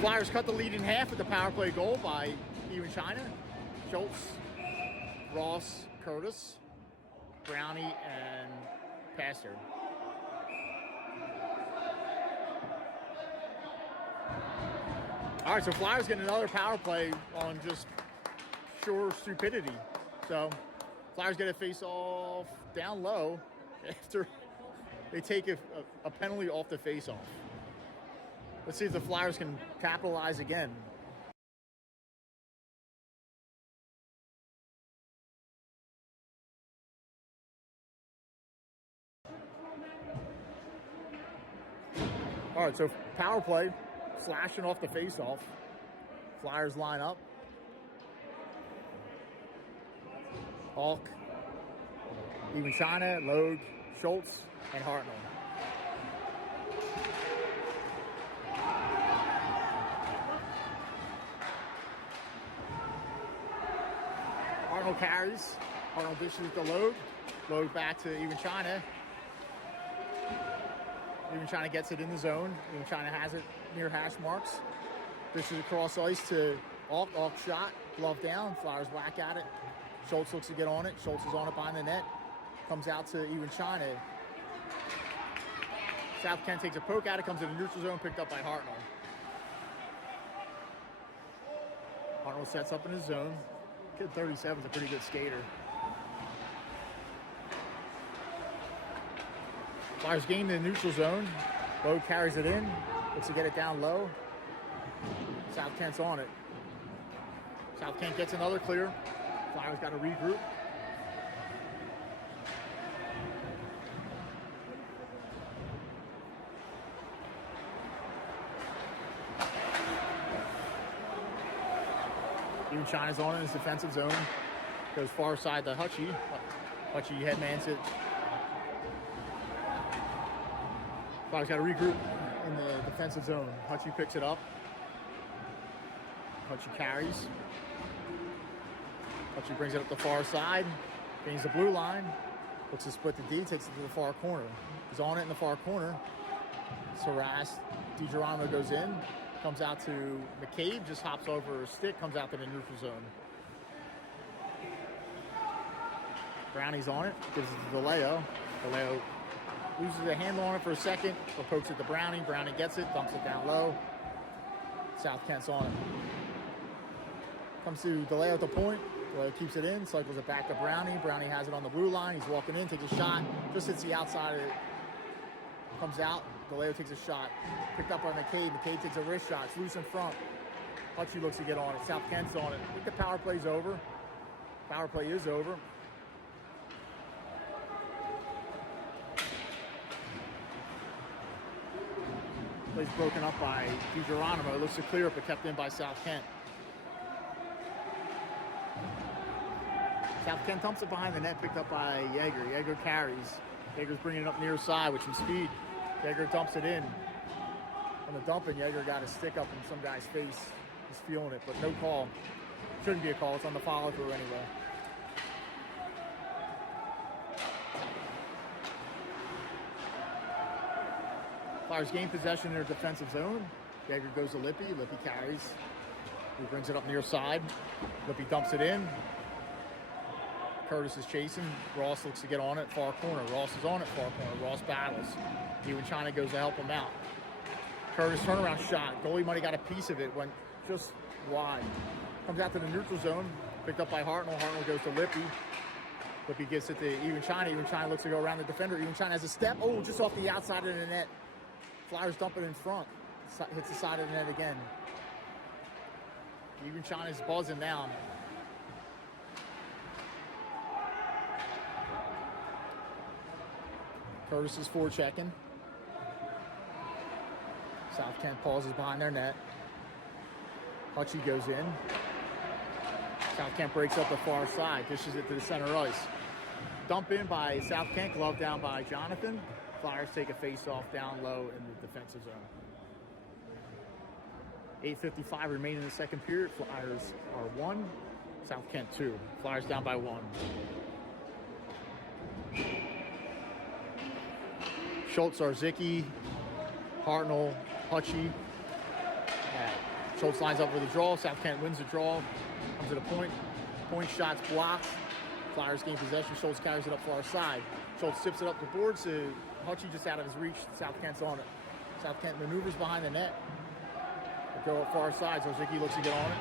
Flyers cut the lead in half with the power play goal by Ewan China. Schultz, Ross, Curtis, Brownie, and Pastor. All right, so Flyers get another power play on just sure stupidity. So Flyers get a face-off down low after they take a penalty off the face-off. Let's see if the Flyers can capitalize again. All right, so power play, slashing off the face-off. Flyers line up. Hulk, Ewan China, Logue, Schultz, and Hartnell. Hartnell carries. Hartnell dishes it to Logue. Logue back to Ewan China. Ewan China gets it in the zone. Ewan China has it near hash marks. Dishes across ice to Auk. Auk shot. Glove down. Flyers whack at it. Schultz looks to get on it. Schultz is on it behind the net. Comes out to Ewan China. South Kent takes a poke at it. Comes in the neutral zone. Picked up by Hartnell. Hartnell sets up in his zone. Kid 37 is a pretty good skater. Flyers gain in the neutral zone. Logue carries it in. Looks to get it down low. South Kent's on it. South Kent gets another clear. Flyers got to regroup. Ewan China's on in his defensive zone. Goes far side to Hutchie. Hutchie headmans it. Flyers got to regroup in the defensive zone. Hutchie picks it up. Hutchie carries. Hutchie brings it up the far side. Gains the blue line. Looks to split the D. Takes it to the far corner. He's on it in the far corner. Saras. DiGeronimo goes in. Comes out to McCabe. Just hops over a stick. Comes out to the neutral zone. Brownie's on it. Gives it to DeLeo. DeLeo loses the handle on it for a second. Pokes it to Brownie. Brownie gets it. Dumps it down low. South Kent's on it. Comes to DeLeo at the point. DeLeo keeps it in. Cycles it back to Brownie. Brownie has it on the blue line. He's walking in. Takes a shot. Just hits the outside of it. Comes out. DeLeo takes a shot. Picked up by McCabe. McCabe takes a wrist shot. It's loose in front. Hutchie looks to get on it. South Kent's on it. I think the power play's over. Power play is over. Play's broken up by DiGeronimo. It looks to clear up, but kept in by South Kent. South Kent dumps it behind the net, picked up by Yeager. Yeager carries. Yeager's bringing it up near side with some speed. Yeager dumps it in. On the dumping, Yeager got his stick up in some guy's face. He's feeling it, but no call. Shouldn't be a call. It's on the follow-through anyway. Flyers gain possession in their defensive zone. Yeager goes to Lippy. Lippy carries. He brings it up near side. Lippy dumps it in. Curtis is chasing. Ross looks to get on it. Far corner. Ross is on it. Far corner. Ross battles. Even China goes to help him out. Curtis turnaround shot. Goalie might have got a piece of it. Went just wide. Comes out to the neutral zone. Picked up by Hartnell. Hartnell goes to Lippy. Lippy gets it to Even China. Even China looks to go around the defender. Even China has a step. Oh, just off the outside of the net. Flyers dump it in front. Hits the side of the net again. Even China's buzzing now. Curtis is forechecking. South Kent pauses behind their net. Hutchie goes in. South Kent breaks up the far side. Dishes it to the center ice. Dump in by South Kent. Glove down by Jonathan. Flyers take a face-off down low in the defensive zone. 8:55 remaining in the second period. Flyers are 1. South Kent 2. Flyers down by 1. Schultz, Zarzicki, Hartnell, Hutchie. Schultz lines up with a draw. South Kent wins the draw. Comes to the point. Point shots blocked. Flyers gain possession. Schultz carries it up far side. Schultz tips it up the boards to Hutchie just out of his reach. South Kent's on it. South Kent maneuvers behind the net. They go up far side. Zarzicki looks to get on it.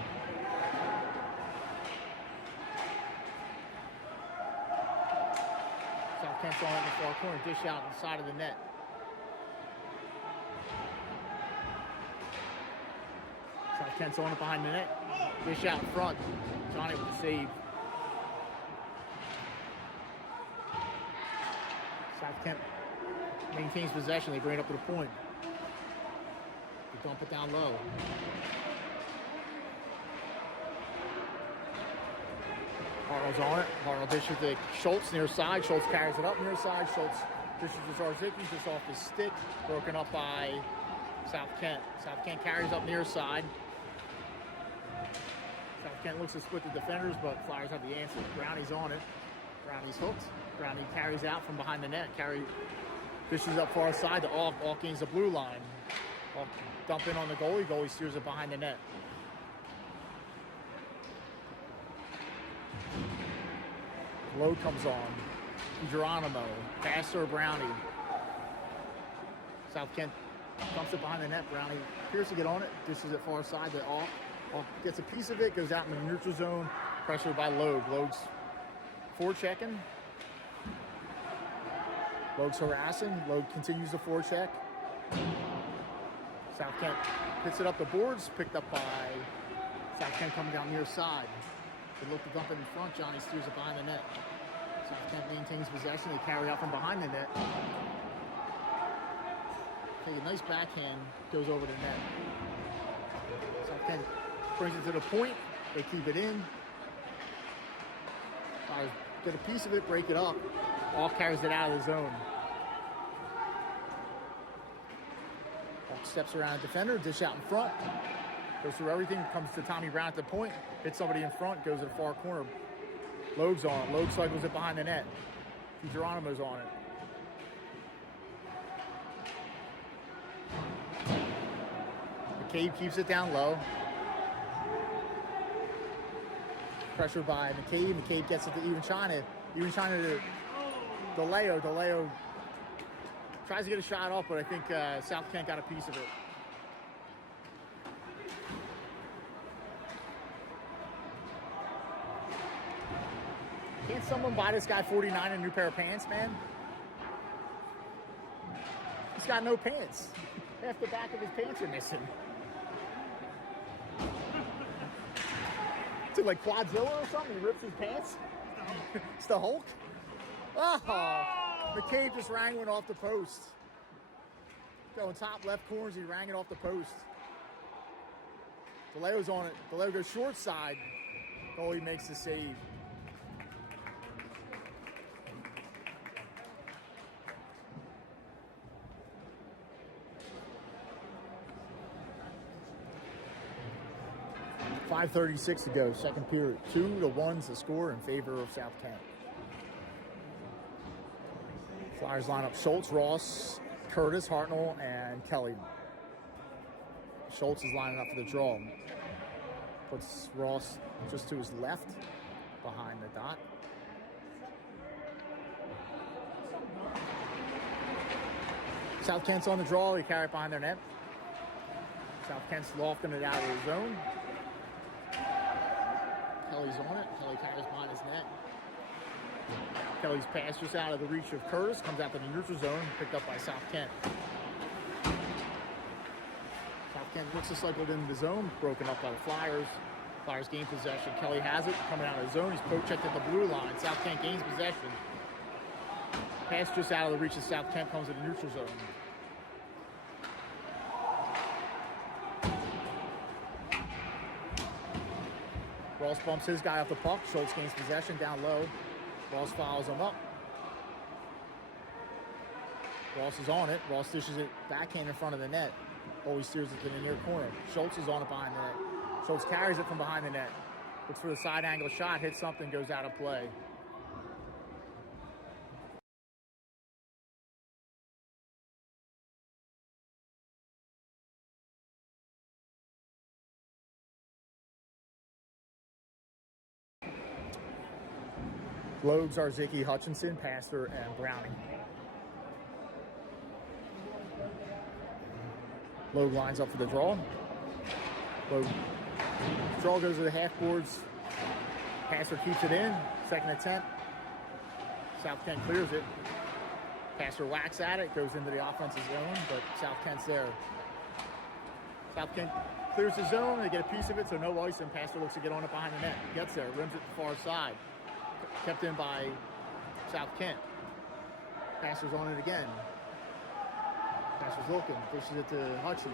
South Kent's on it in the far corner. Dish out on the side of the net. South Kent's on it behind the net. Dish out in front. Johnny with the save. South Kent maintains possession. They bring it up to the point. They dump it down low. Hartnell's on it. Hartnell dishes to Schultz near side. Schultz carries it up near side. Schultz dishes to Zarzicki just off his stick. Broken up by South Kent. South Kent carries up near side. South Kent looks to split the defenders, but Flyers have the answer. Brownie's on it. Brownie's hooked. Brownie carries out from behind the net. Dishes up far side to Auk. Auk gains the blue line. Auk dump in on the goalie. Goalie steers it behind the net. Load comes on. Geronimo. Pass to Brownie. South Kent dumps it behind the net. Brownie appears to get on it. Dishes it far side to Auk. Auk gets a piece of it. Goes out in the neutral zone. Pressured by Logue. Logue's forechecking. Logue's harassing. Logue continues to forecheck. South Kent hits it up the boards. Picked up by South Kent coming down near side. They look to dump it in front. Johnny steers it behind the net. South Kent maintains possession. They carry out from behind the net. Take a nice backhand. Goes over the net. South Kent brings it to the point. They keep it in. Get a piece of it, break it up. Auk carries it out of the zone. Auk steps around the defender, dish out in front. Goes through everything, comes to Tommy Brown at the point. Hits somebody in front, goes to the far corner. Logue's on it. Logue cycles it behind the net. Geronimo's on it. McCabe keeps it down low. Pressured by McCabe. McCabe gets it to Even China. Even China to DeLeo. DeLeo tries to get a shot off, but I think South Kent got a piece of it. Can't someone buy this guy 49 a new pair of pants, man? He's got no pants. Half the back of his pants are missing. It's like Quadzilla or something. He rips his pants. It's the Hulk. Oh, McCabe just rang one off the post. Going top left corners, he rang it off the post. DeLeo's on it. DeLeo goes short side. Goalie makes the save. 5:36 to go, second period. 2-1's the score in favor of South Kent. Flyers line up Schultz, Ross, Curtis, Hartnell, and Kelly. Schultz is lining up for the draw. Puts Ross just to his left, behind the dot. South Kent's on the draw. They carry it behind their net. South Kent's lofting it out of the zone. Kelly's on it. Kelly carries behind his net. Kelly's pass just out of the reach of Curtis. Comes out to the neutral zone. Picked up by South Kent. South Kent looks to cycle into the zone. Broken up by the Flyers. Flyers gain possession. Kelly has it. Coming out of the zone. He's poke checked at the blue line. South Kent gains possession. Pass just out of the reach of South Kent. Comes to the neutral zone. Ross bumps his guy off the puck. Schultz gains possession down low. Ross follows him up. Ross is on it. Ross dishes it backhand in front of the net. Always steers it to the near corner. Schultz is on it behind the net. Schultz carries it from behind the net. Looks for the side angle shot. Hits something. Goes out of play. Logue, Zarzicki, Hutchinson, Pastor, and Browning. Logue lines up for the draw. Logue. Draw goes to the half boards. Pastor keeps it in. Second attempt. South Kent clears it. Pastor whacks at it. Goes into the offensive zone, but South Kent's there. South Kent clears the zone. They get a piece of it, so no ice, and Pastor looks to get on it behind the net. Gets there. Rims it to the far side. Kept in by South Kent. Pastor's on it again. Pastor's looking. Pushes it to Hutchie.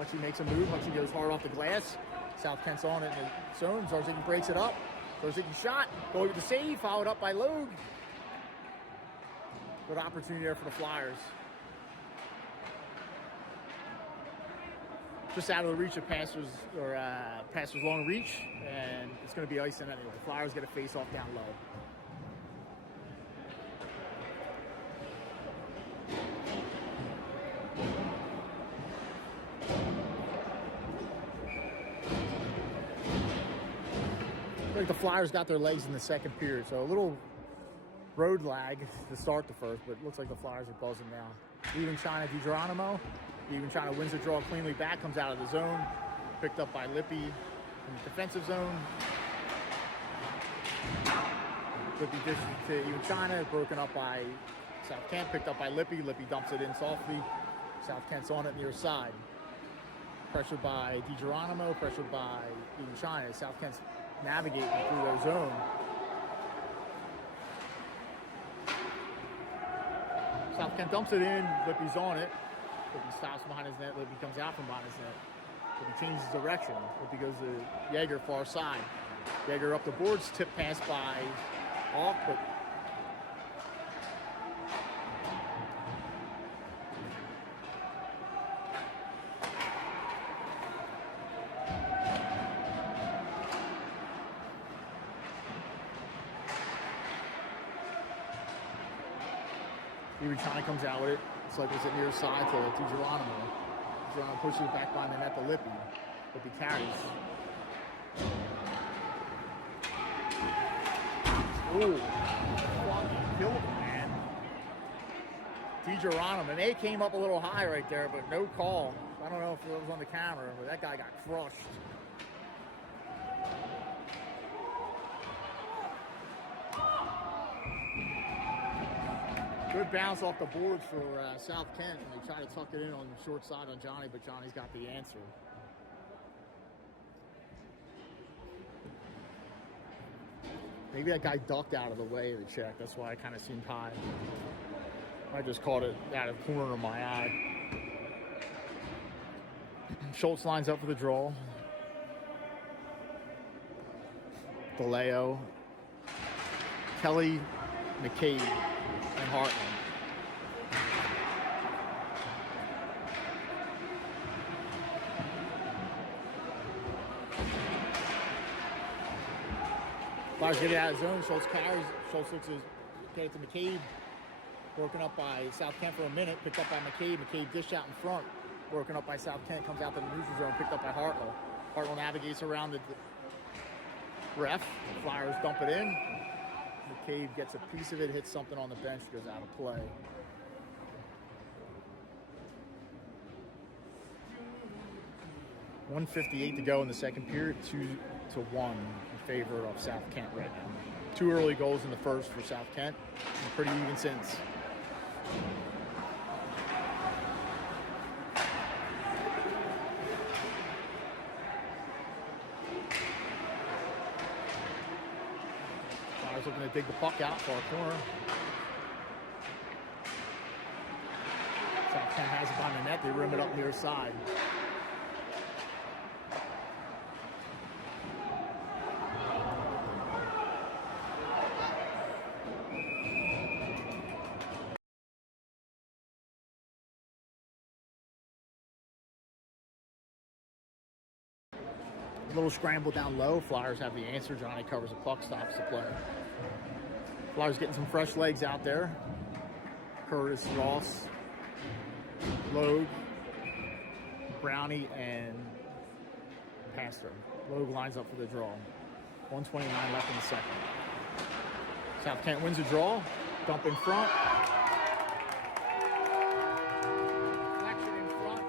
Hutchie makes a move. Hutchie goes hard off the glass. South Kent's on it in the zone. Zarzicki breaks it up. Zarzicki shot. Goal with the save. Followed up by Logue. Good opportunity there for the Flyers. Just out of the reach of Pastor's long reach, and it's going to be icing anyway. Flyers get a face off down low. I think the Flyers got their legs in the second period, so a little road lag to start the first, but it looks like the Flyers are buzzing now. Even China DiGeronimo. Even China wins the draw cleanly back, comes out of the zone. Picked up by Lippy in the defensive zone. Lippy dishes to even China, broken up by South Kent, picked up by Lippy. Lippy dumps it in softly. South Kent's on it near side. Pressured by DiGeronimo, pressured by even China. South Kent's navigating through their zone. South Kent dumps it in, Lippy's on it. Lippy stops behind his net, Lippy comes out from behind his net. Lippy changes direction. Lippy goes to Yeager, far side. Yeager up the boards, tip pass by Hawk, but even China comes out with it. It's like it's near side to DiGeronimo. DiGeronimo pushes it back behind the net to Lippy. Lippy carries. Ooh. Killed him, man. DiGeronimo. And they came up a little high right there, but no call. I don't know if it was on the camera, but that guy got crushed. Good bounce off the boards for South Kent, and they try to tuck it in on the short side on Johnny, but Johnny's got the answer. Maybe that guy ducked out of the way of the check. That's why it kind of seemed high. I just caught it out of the corner of my eye. Schultz lines up for the draw. DeLeo, Kelly, McCabe, and Hartman. Flyers get it out of zone. Schultz carries. Schultz looks to get it to McCabe. Broken up by South Kent for a minute. Picked up by McCabe. McCabe dish out in front. Broken up by South Kent. Comes out to the neutral zone. Picked up by Hartwell. Hartwell navigates around the ref. Flyers dump it in. McCabe gets a piece of it. Hits something on the bench. Goes out of play. .158 to go in the second period. 2-1 in favor of South Kent right now. 2 early goals in the first for South Kent. And pretty even since. Flyers looking to dig the puck out for a corner. South Kent has it on the net. They rim it up near side. Little scramble down low. Flyers have the answer. Johnny covers the puck, stops the play. Flyers getting some fresh legs out there. Curtis, Ross, Logue, Brownie, and Pastor. Logue lines up for the draw. 1:29 left in the second. South Kent wins the draw. Dump in front. Deflection in front.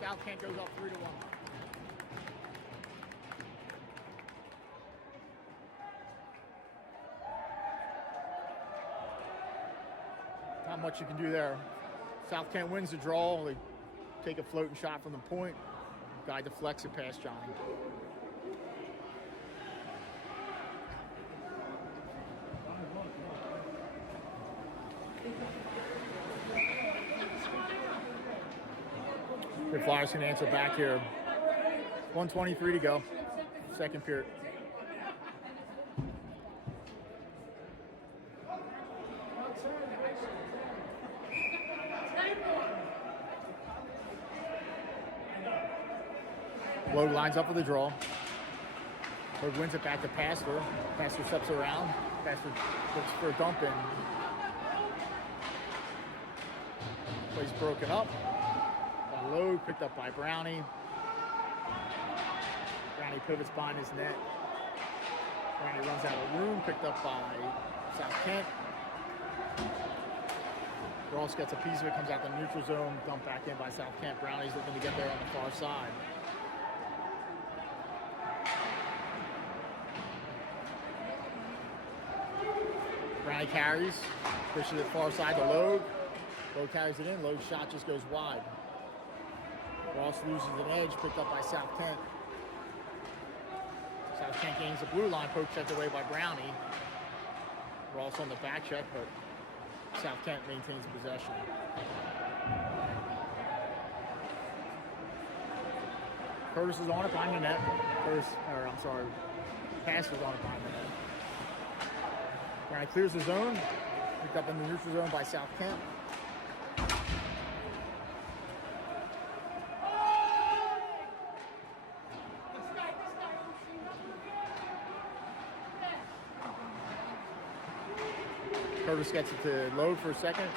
South Kent goes up 3-1. Not much you can do there. South Kent wins the draw. They take a floating shot from the point. Guy deflects it past Johnny. The Flyers can answer back here. 1:23 to go. Second period. Logue lines up for the draw. Logue wins it back to Pastor. Pastor steps around. Pastor looks for a dump in. Plays broken up by Logue, picked up by Brownie. Brownie pivots behind his net. Brownie runs out of room, picked up by South Kent. Ross gets a piece of it, comes out the neutral zone, dumped back in by South Kent. Brownie's looking to get there on the far side. Brownie carries, pushes it far side to Logue. Logue carries it in. Logue's shot just goes wide. Ross loses an edge, picked up by South Kent. South Kent gains the blue line, poke checked away by Brownie. Ross on the back check, but South Kent maintains possession. Curtis is on it behind the net. Pastor's on it behind the net. Brownie clears the zone. Picked up in the neutral zone by South Kent. Curtis gets it to Logue for a second.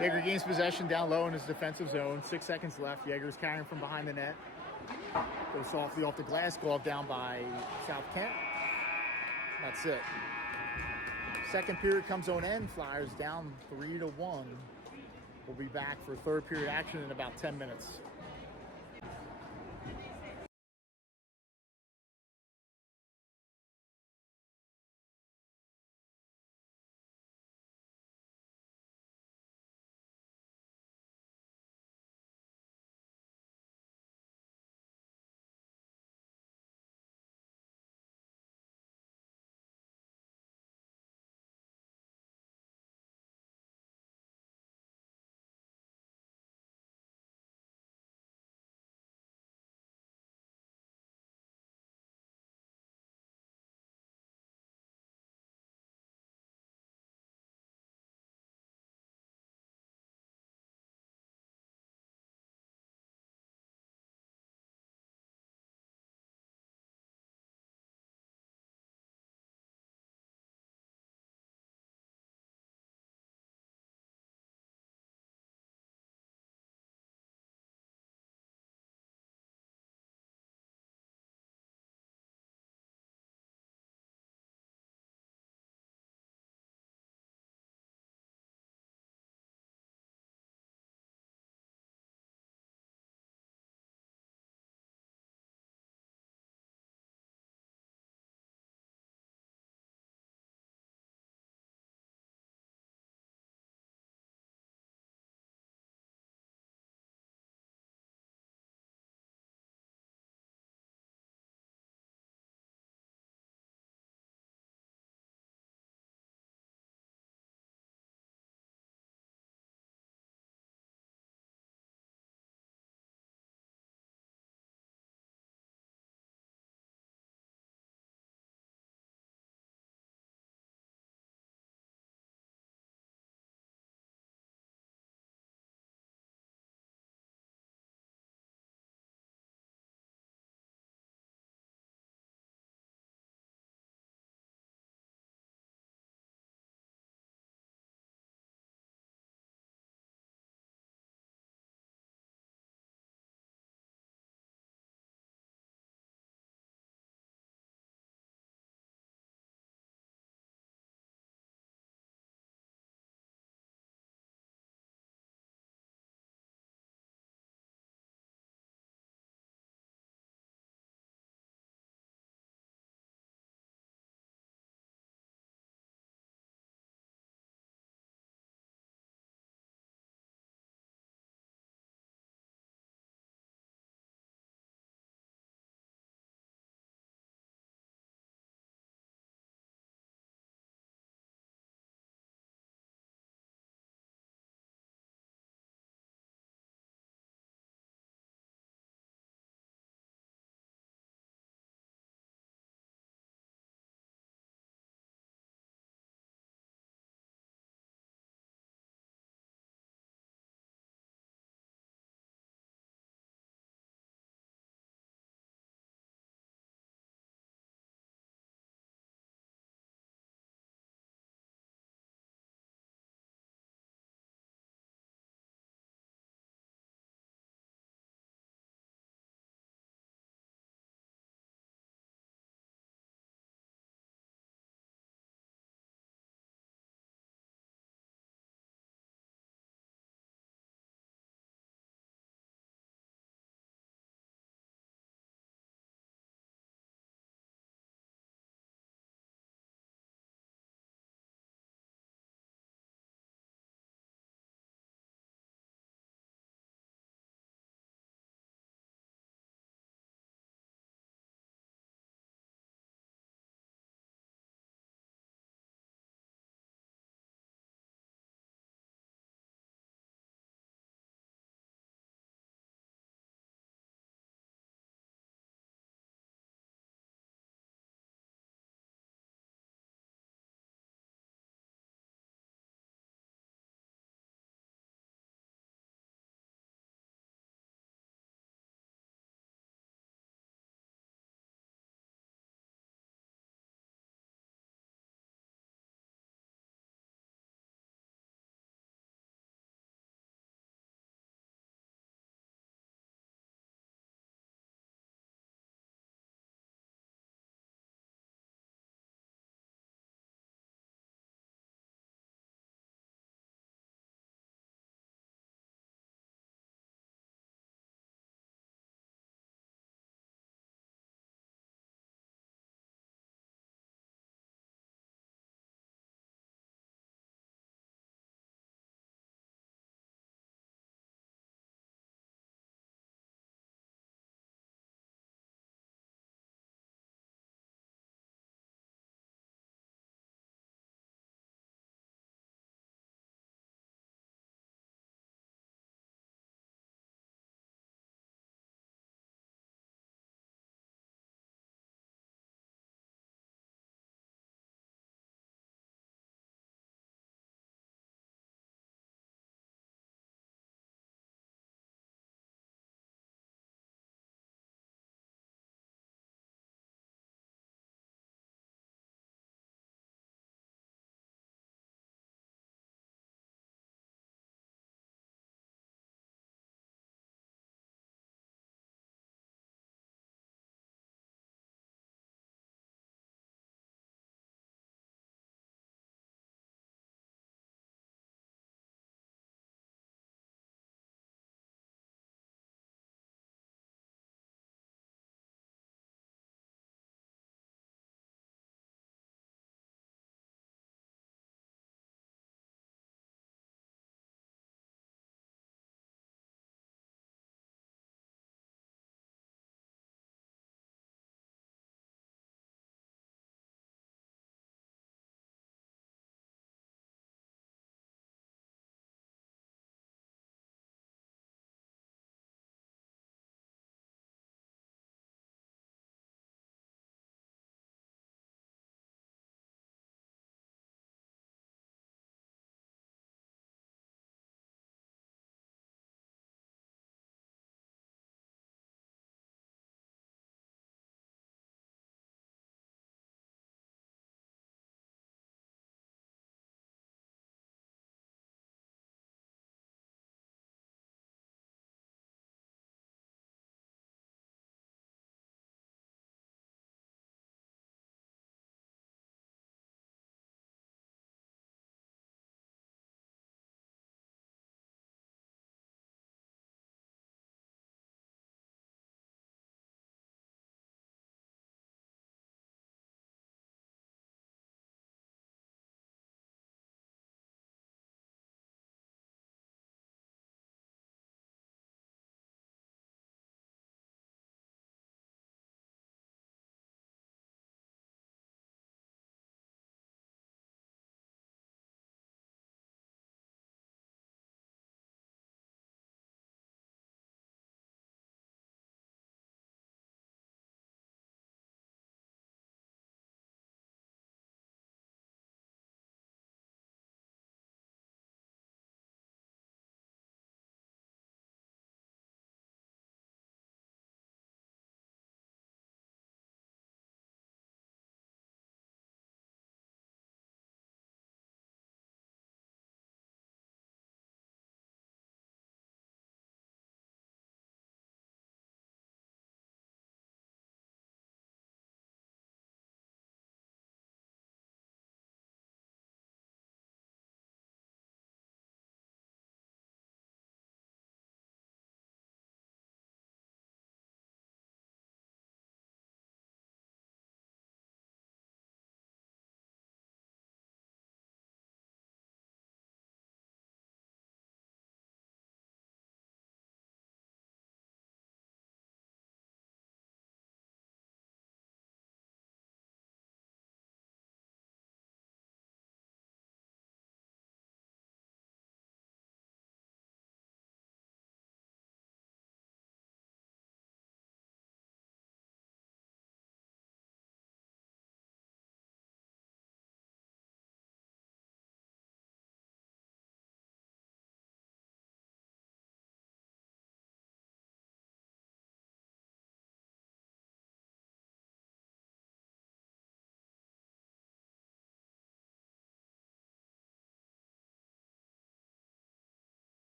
Yeager gains possession down low in his defensive zone. 6 seconds left. Yeager's carrying from behind the net. Goes softly off the glass. Glove down by South Kent. That's it. Second period comes to an end. Flyers down 3-1. We'll be back for third period action in about 10 minutes.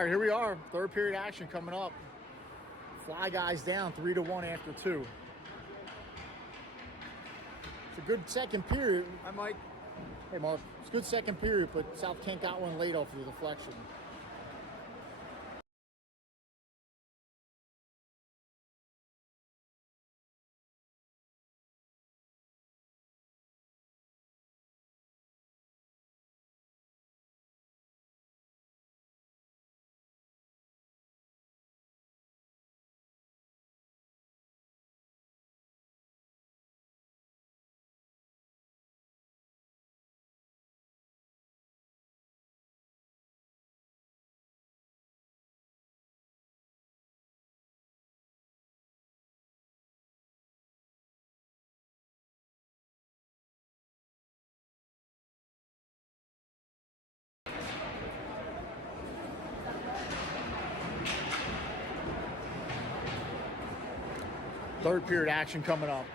All right, here we are. Third period action coming up. Fly guys down 3-1 after 2. It's a good second period. Hi, Mike. Hey, Mark. It's a good second period, but South Kent got one late off the deflection. Third period action coming up.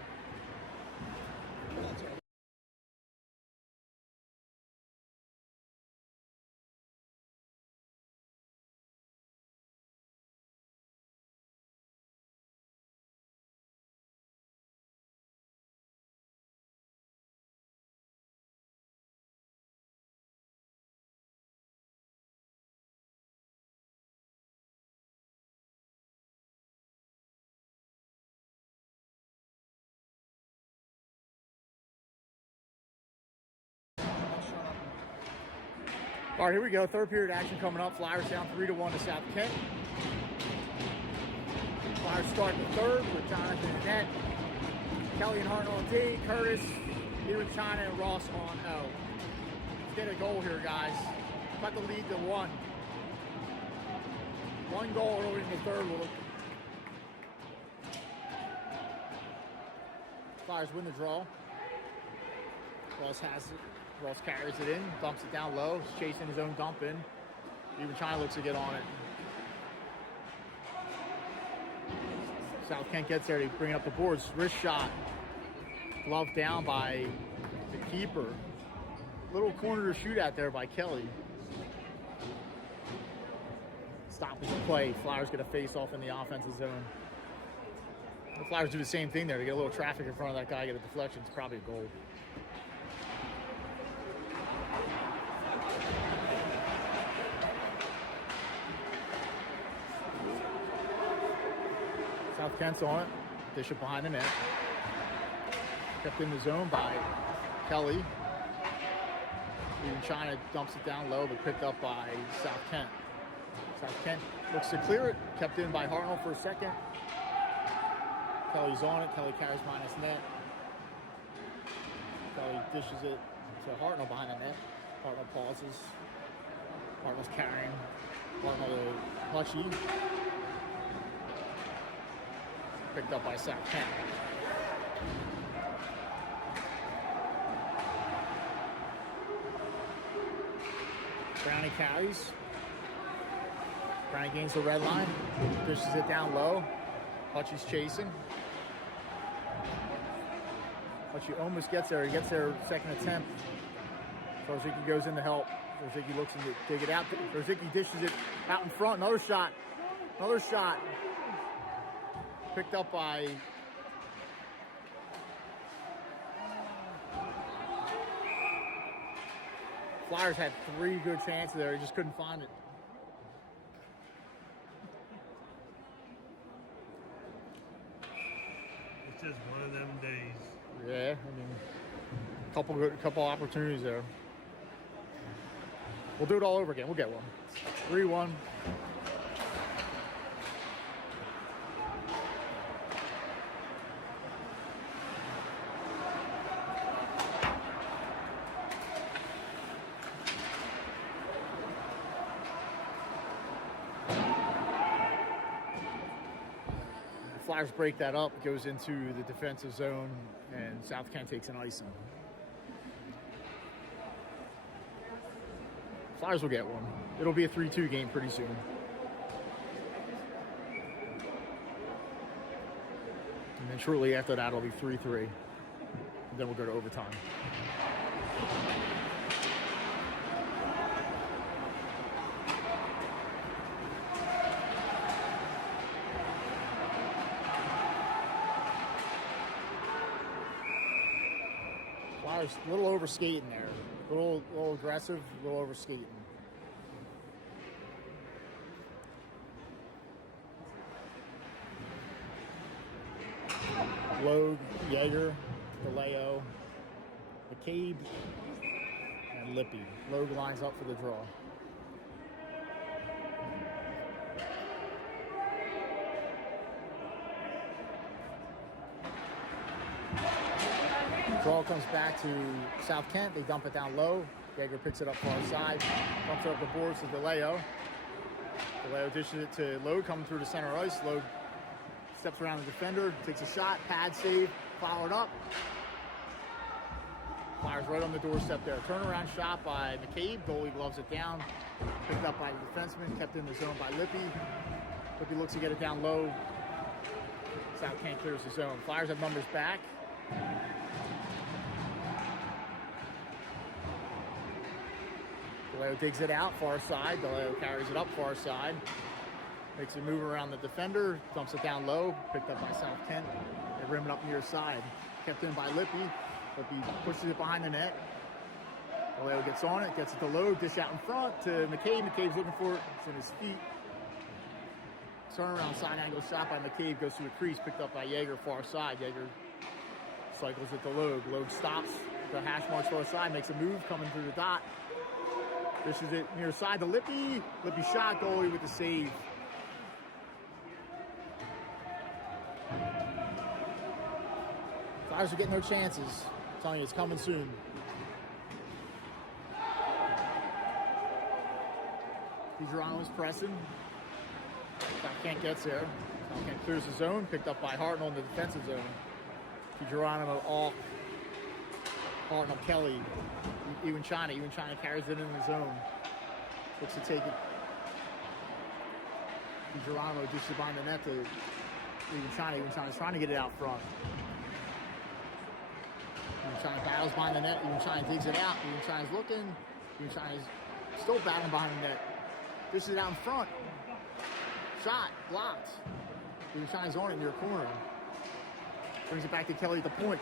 All right, here we go. Third period action coming up. Flyers down 3-1 to South Kent. Flyers start the third with Jonathan and net. Kelly and Hartnell on D. Curtis, Peter China, and Ross on O. Let's get a goal here, guys. Cut the lead to 1. 1 goal early in the third. Flyers win the draw. Ross has it. Ross carries it in, dumps it down low. He's chasing his own dump in. Even China looks to get on it. South Kent gets there to bring up the boards. Wrist shot. Glove down by the keeper. Little corner to shoot at there by Kelly. Stoppage the play. Flyers get a face off in the offensive zone. The Flyers do the same thing there to get a little traffic in front of that guy, get a deflection. It's probably a goal. South Kent's on it. Dish it behind the net. Kept in the zone by Kelly. Even China dumps it down low, but picked up by South Kent. South Kent looks to clear it. Kept in by Hartnell for a second. Kelly's on it. Kelly carries behind his net. Kelly dishes it to Hartnell behind the net. Hartnell pauses. Hartnell's carrying. Hartnell to Hutchie. Picked up by South Kent. Brownie carries. Brownie gains the red line. Dishes it down low. Hutchie's chasing. Hutchie almost gets there. He gets there second attempt. Rosicki goes in to help. Rosicki looks to dig it out. Rosicki dishes it out in front. Another shot. Another shot. Picked up by Flyers had 3 good chances there. He just couldn't find it. It's just one of them days. Yeah, I mean, couple opportunities there. We'll do it all over again. We'll get one. 3-1. Flyers break that up, goes into the defensive zone, and South Kent takes an icing. Flyers will get one. It'll be a 3-2 game pretty soon. And then shortly after that, it'll be 3-3. And then we'll go to overtime. Flyers a little over skating there. A little aggressive, a little over skating. Logue, Yeager, DeLeo, McCabe, and Lippy. Logue lines up for the draw. Draw comes back to South Kent. They dump it down low. Yeager picks it up far side. Dumps it up the boards to DeLeo. DeLeo dishes it to Logue coming through the center ice. Logue steps around the defender, takes a shot, pad save, followed up. Flyers right on the doorstep there. Turnaround shot by McCabe. Goalie gloves it down. Picked up by the defenseman. Kept in the zone by Lippy. Lippy looks to get it down low. South Kent clears the zone. Flyers have numbers back. DeLeo digs it out, far side. DeLeo carries it up, far side. Makes a move around the defender, dumps it down low, picked up by South Kent. They rim it up near side. Kept in by Lippy. Lippy pushes it behind the net. DeLeo gets on it, gets it to Logue, dish out in front to McCabe. McCabe's looking for it. It's in his feet. Turnaround side angle shot by McCabe, goes through the crease, picked up by Yeager, far side. Yeager cycles it to Logue. Logue stops, the hash marks far side, makes a move, coming through the dot. Dishes it near side to Lippy. Lippy shot, goalie with the save. Flyers are getting no chances. I'm telling you, it's coming soon. DiGeronimo's pressing. South Kent gets there. South Kent clears the zone, picked up by Hartnell in the defensive zone. DiGeronimo off. Hartnell, Kelly, Ewan China. Ewan China carries it in the zone. Looks to take it. DiGeronimo dishes it behind the net to Ewan China. Ewan China's trying to get it out front. Ewan China battles behind the net. Ewan China digs it out. Ewan China's looking. Ewan China's still battling behind the net. Dishes it out in front. Shot, blocked. Ewan China's on it near corner. Brings it back to Kelly at the point.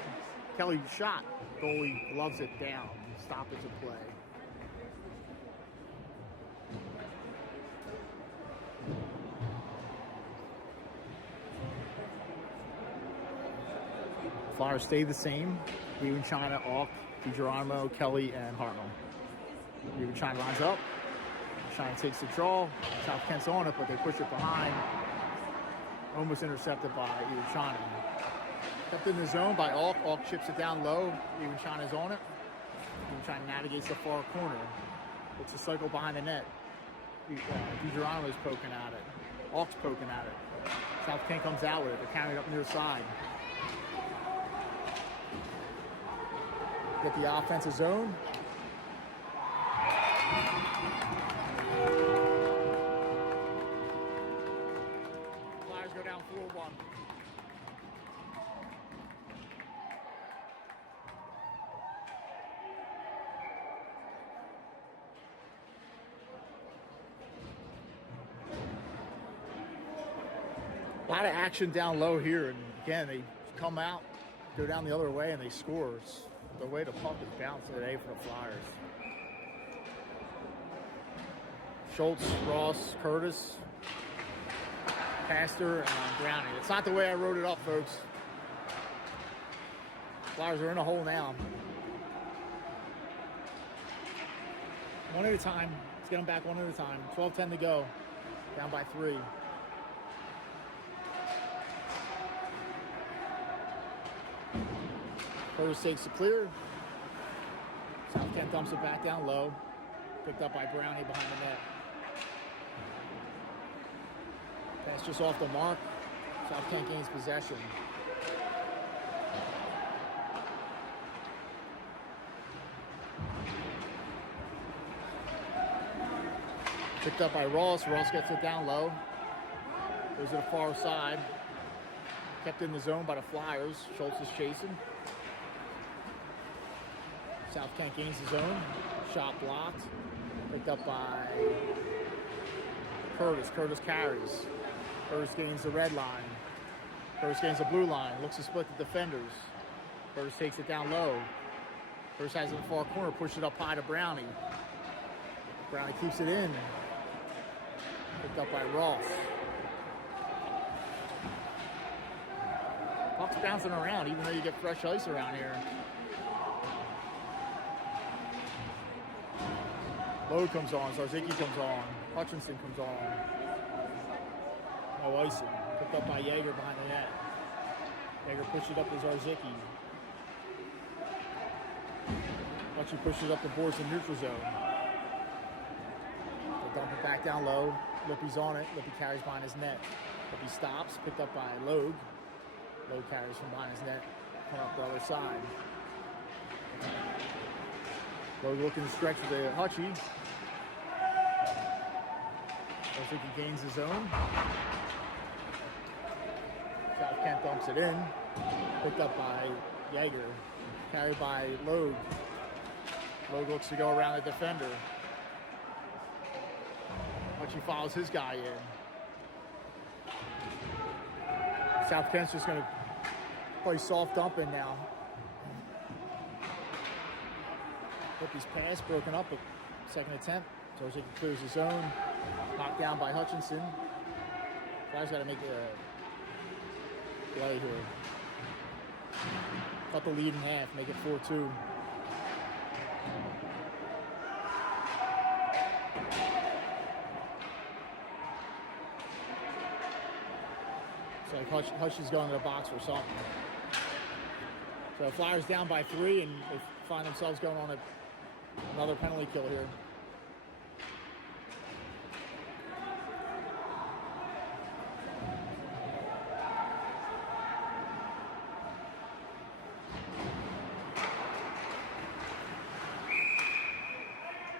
Kelly shot. Goalie gloves it down. Stoppage of play. Flyers stay the same. Ewan China, Auk, DiGeronimo, Kelly, and Hartnell. Ewan China lines up. China takes the draw. South Kent's on it, but they push it behind. Almost intercepted by Ewan China. Kept in the zone by Auk. Auk chips it down low. Ewan China's on it. Ewan China navigates the far corner. Looks to cycle behind the net. DiGeronimo's poking at it. Auk's poking at it. South Kent comes out with it. They're carrying it up near side. Get the offensive zone. Flyers go down 4-1. A lot of action down low here, and again, they come out, go down the other way, and they score. It's the way the puck is bounced today for the Flyers. Schultz, Ross, Curtis, Pastor, and Browning. It's not the way I wrote it up, folks. Flyers are in a hole now. One at a time. Let's get them back one at a time. 12-10 to go. Down by 3. Curtis takes the clear. South Kent dumps it back down low. Picked up by Brownie behind the net. Pass just off the mark. South Kent gains possession. Picked up by Ross. Ross gets it down low. Goes to the far side. Kept in the zone by the Flyers. Schultz is chasing. South Kent gains the zone. Shot blocked. Picked up by Curtis. Curtis carries. Curtis gains the red line. Curtis gains the blue line. Looks to split the defenders. Curtis takes it down low. First has it in the far corner, push it up high to Brownie. Brownie keeps it in. Picked up by Ross. Puck's bouncing around, even though you get fresh ice around here. Lowe comes on, Zarzicki comes on, Hutchinson comes on. No icing. Picked up by Yeager behind the net. Yeager pushes it up to Zarzicki. Hutchinson pushes it up the boards in neutral zone. They dump it back down low. Lippy's on it. Lippy carries behind his net. Lippy stops, picked up by Logue. Logue carries from behind his net, coming up the other side. Logue looking to stretch with the Hutchie. I think he gains his own. South Kent dumps it in. Picked up by Yeager. Carried by Logue. Logue looks to go around the defender. Hutchie follows his guy in. South Kent's just going to play soft dumping now. Lippy's pass broken up, but second attempt. Zarzicki clears his zone. Knocked down by Hutchinson. Flyers got to make a play here. Cut the lead in half, make it 4-2. It's like Hutch is going to the box or something. So Flyers down by 3, and they find themselves going on another penalty kill here.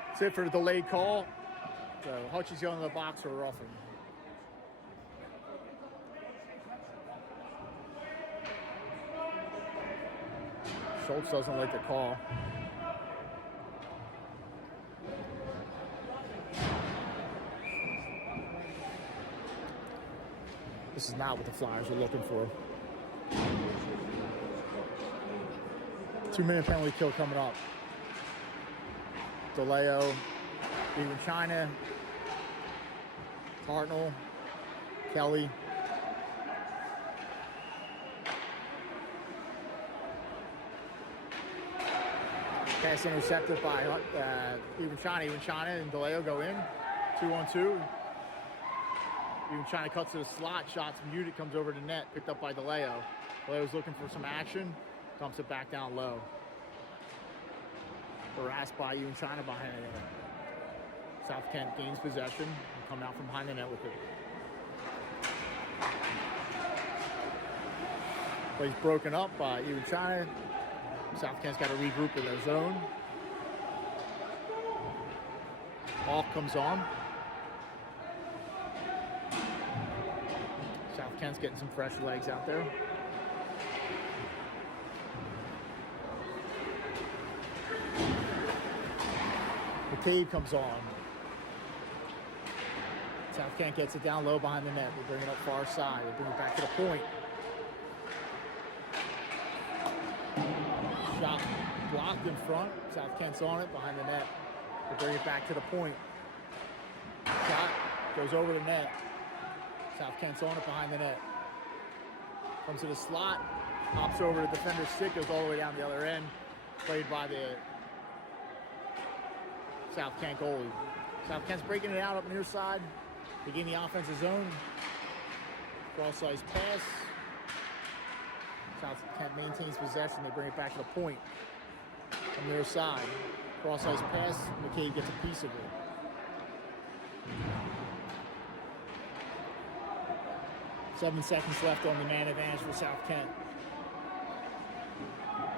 That's it for the delayed call. So Hutchie's going to the box for roughing. Schultz doesn't like the call. This is not what the Flyers are looking for. 2-minute penalty kill coming up. DeLeo, even China, Hartnell, Kelly. Pass intercepted by even China and DeLeo go in. 2-on-2. Even China cuts to the slot, shots muted, comes over to net, picked up by DeLeo. DeLeo's looking for some action, dumps it back down low. Harassed by even China behind the net. South Kent gains possession and come out from behind the net with it. Play's broken up by even China. South Kent's got to regroup in their zone. Hawk comes on. South Kent's getting some fresh legs out there. McCabe comes on. South Kent gets it down low behind the net. They bring it up far side. They bring it back to the point. Shot blocked in front. South Kent's on it behind the net. They bring it back to the point. Shot goes over the net. South Kent's on it behind the net. Comes to the slot. Hops over the defender's stick. Goes all the way down the other end. Played by the South Kent goalie. South Kent's breaking it out up near side. They gain the offensive zone. Cross-ice pass. South Kent maintains possession. They bring it back to the point from their side. Cross-ice pass. McCabe gets a piece of it. Seven seconds left on the man advantage for South Kent.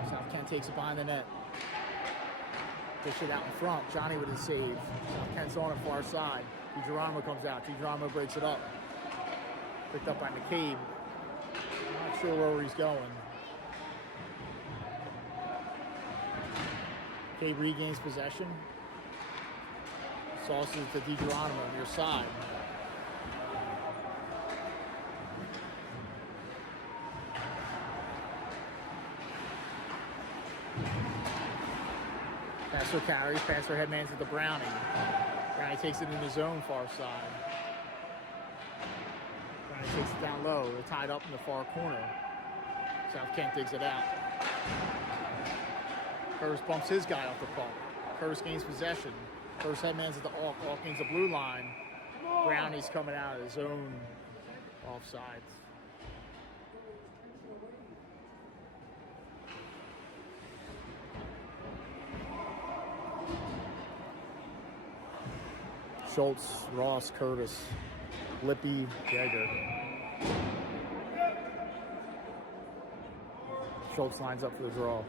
South Kent takes it behind the net. Push it out in front. Johnny with his save. South Kent's on it far side. DiGeronimo comes out. DiGeronimo breaks it up. Picked up by McCabe. Not sure where he's going. McCabe regains possession. Sauces to DiGeronimo near side. Passer carries. Passer headmans at the Brownie. Brownie takes it in the zone far side. Brownie takes it down low. They're tied up in the far corner. South Kent digs it out. Curtis bumps his guy off the puck. Curtis gains possession. Curtis headmans at the Alk. Alk gains the blue line. Brownie's coming out of his own offsides. Schultz, Ross, Curtis, Lippy, Jaeger. Schultz lines up for the draw.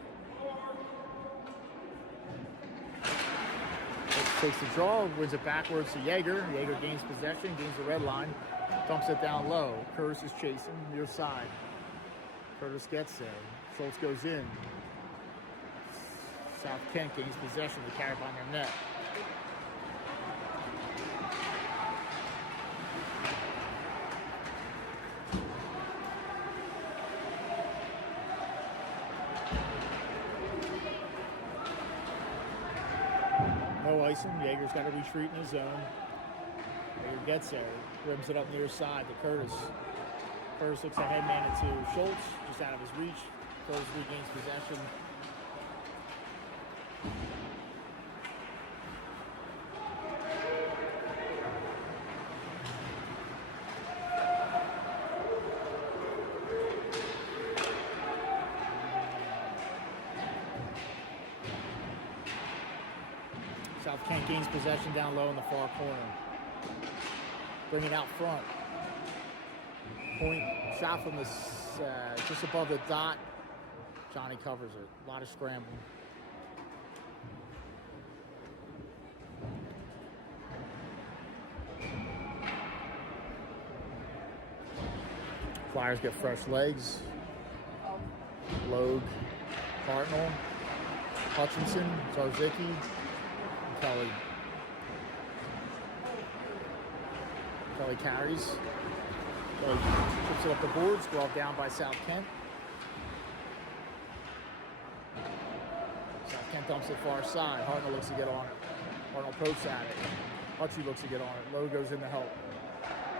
Takes the draw, wins it backwards to Jaeger. Jaeger gains possession, gains the red line, dumps it down low. Curtis is chasing near side. Curtis gets there. Schultz goes in. South Kent gains possession. They carry behind their net. No icing. Jaeger's got to retreat in his zone. Jaeger gets there. Rims it up near side to Curtis. Curtis looks ahead man it to Schultz, just out of his reach. Curtis regains possession. South Kent gains possession down low in the far corner. Bring it out front. Point shot from this just above the dot. Johnny covers it. A lot of scrambling. Flyers get fresh legs. Logue, Hartnell, Hutchinson, Zarzicki, Kelly. Kelly carries. Kelly chips it up the boards. Glove down by South Kent. South Kent dumps it far side. Hartnell looks to get on it. Hartnell pokes at it. Hutchie looks to get on it. Lowe goes in to help.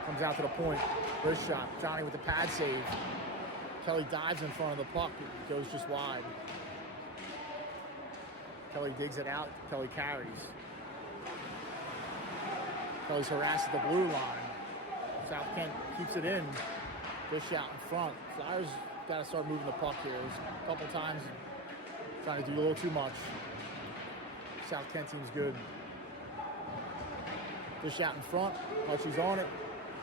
Comes out to the point. Wrist shot. Johnny with the pad save. Kelly dives in front of the puck. It goes just wide. Kelly digs it out. Kelly carries. Kelly's harassed at the blue line. South Kent keeps it in. Dish out in front. Flyers got to start moving the puck here. There's a couple times trying to do a little too much. South Kent team's good. Dish out in front. Hutchie's on it.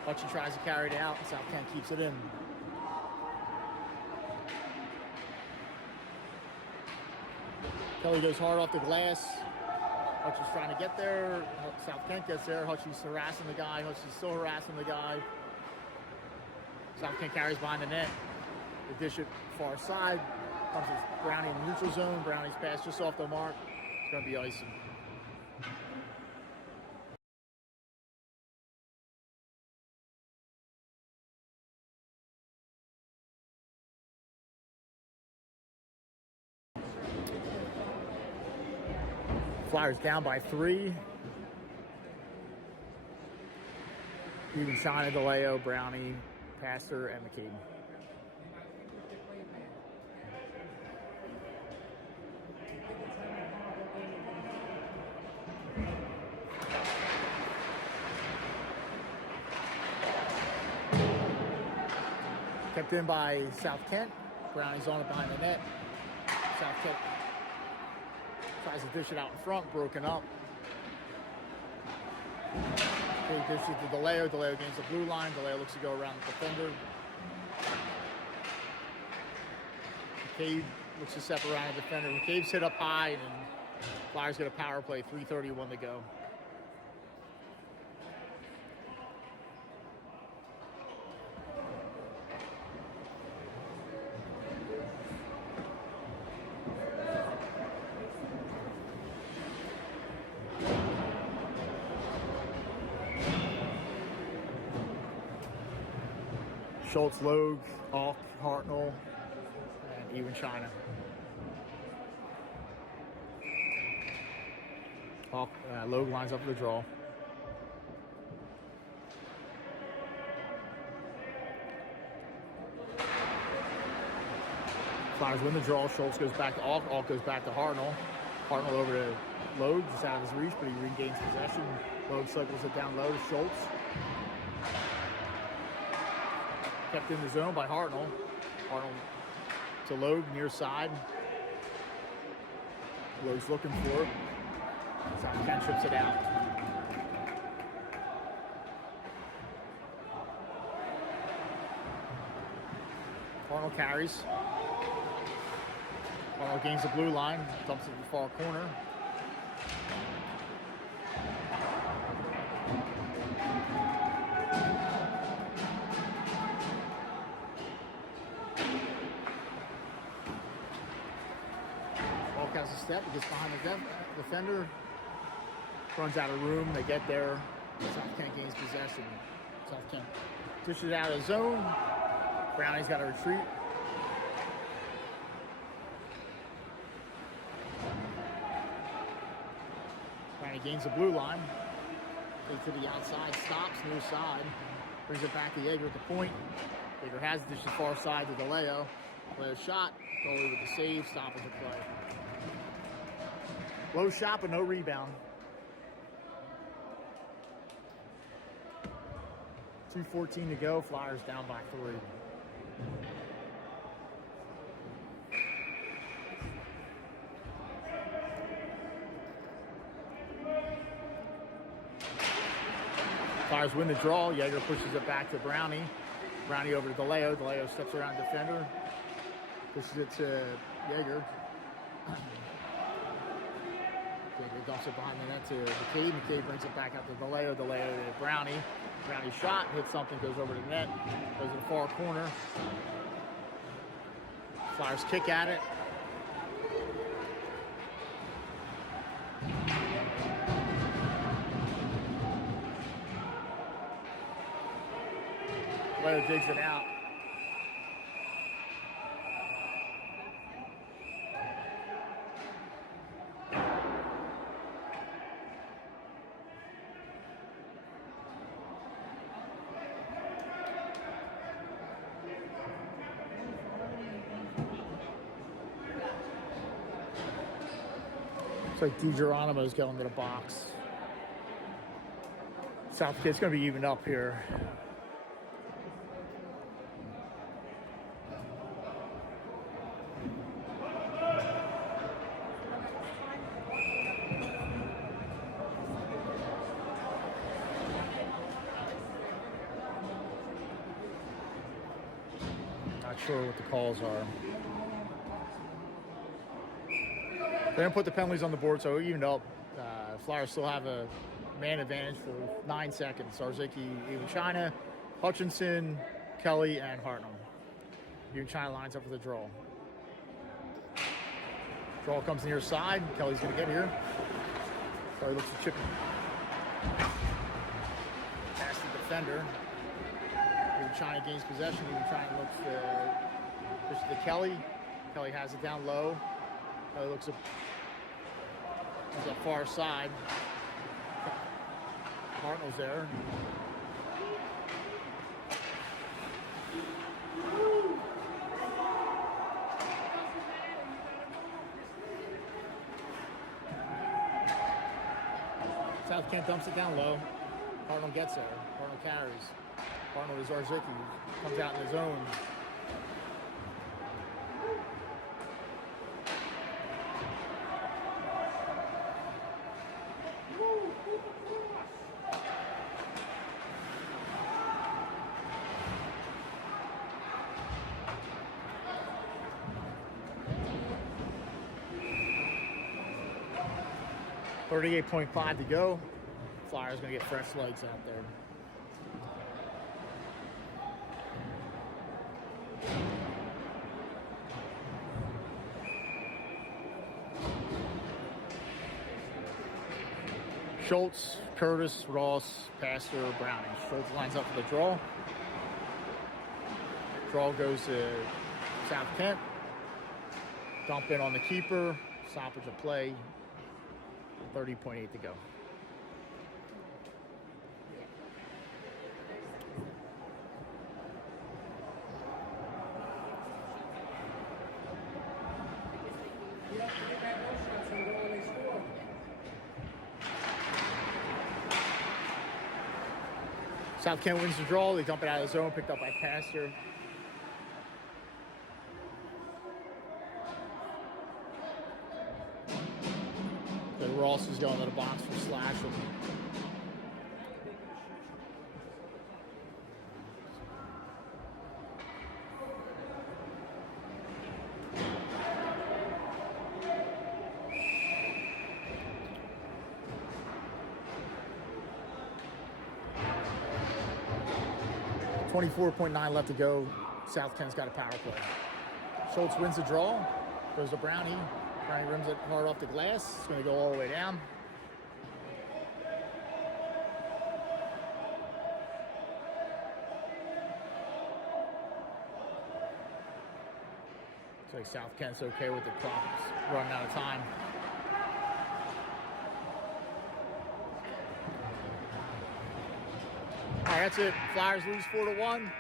Hutchie tries to carry it out. South Kent keeps it in. Kelly goes hard off the glass. Hutchie's trying to get there. South Kent gets there. Hutchie's harassing the guy. Hutchie's still harassing the guy. South Kent carries behind the net. They dish it far side. Comes to Brownie in the neutral zone. Brownie's pass just off the mark. It's going to be icing. Flyers down by 3. Even China, DeLeo, Brownie, Pastor, and McCabe. Kept in by South Kent. Brownie's on it behind the net. South Kent tries to dish it out in front, broken up. They dish it to DeLeo. DeLeo gains the blue line. DeLeo looks to go around the defender. McCabe looks to step around the defender. McCabe's hit up high, and Flyers get a power play. 3:31 to go. Schultz, Logue, Alk, Hartnell, and even China. Logue lines up for the draw. Flyers win the draw. Schultz goes back to Alk. Alk goes back to Hartnell. Hartnell over to Logue, just out of his reach, but he regains possession. Logue cycles it down low to Schultz. Kept in the zone by Hartnell. Hartnell to Logue, near side. Logue's looking for it. South Kent trips it out. Hartnell carries. Hartnell gains the blue line, dumps it to the far corner. Alk has a step, he gets behind the defender, runs out of room, they get there. South Kent gains possession. South Kent dishes out of the zone. Brownie's got to retreat. Brownie gains the blue line. Takes to the outside, stops near side, brings it back to Yeager at the point. Yeager has it to the far side to DeLeo. DeLeo shot, goalie with the save, stoppage of play. Low shot, but no rebound. 2:14 to go. Flyers down by 3. Flyers win the draw. Yeager pushes it back to Brownie. Brownie over to DeLeo. DeLeo steps around defender. Pushes it to Yeager. Yeager dumps it behind the net to McCabe. McCabe brings it back out to DeLeo. DeLeo to Brownie. Brownie shot, hits something, goes over the net, goes to the far corner. Flyers kick at it. DeLeo digs it out. Looks like DiGeronimo's going to the box. Southgate's going to be evened up here. Not sure what the calls are. They didn't put the penalties on the board, so evened up. Flyers still have a man advantage for 9 seconds. Zarzicki, Even China, Hutchinson, Kelly, and Hartnell. Even China lines up for the draw. Draw comes near side. Kelly's going to get here. Kelly looks to chip past the defender. Even China gains possession. Even China looks to push to Kelly. Kelly has it down low. Kelly looks up the far side. Hartnell's there. South Kent dumps it down low. Hartnell gets there. Hartnell carries. Hartnell is Zarzicki. Comes out in the zone. .5 to go. Flyers gonna get fresh legs out there. Schultz, Curtis, Ross, Pastor, Browning. Schultz lines up for the draw. Draw goes to South Kent. Dump in on the keeper. Stoppage of play. 30.8 to go. South Kent wins the draw. They dump it out of the zone, picked up by Pastor. So Ross is going to the box for Slasham. .9 left to go. South Kent's got a power play. Schultz wins the draw. Goes to Brownie. Brownie rims it hard off the glass. It's going to go all the way down. Looks like South Kent's okay with the clock running out of time. All right, that's it. Flyers lose 4-1.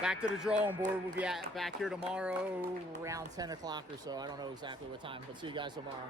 Back to the drawing board. We'll be back here tomorrow around 10 o'clock or so. I don't know exactly what time, but see you guys tomorrow.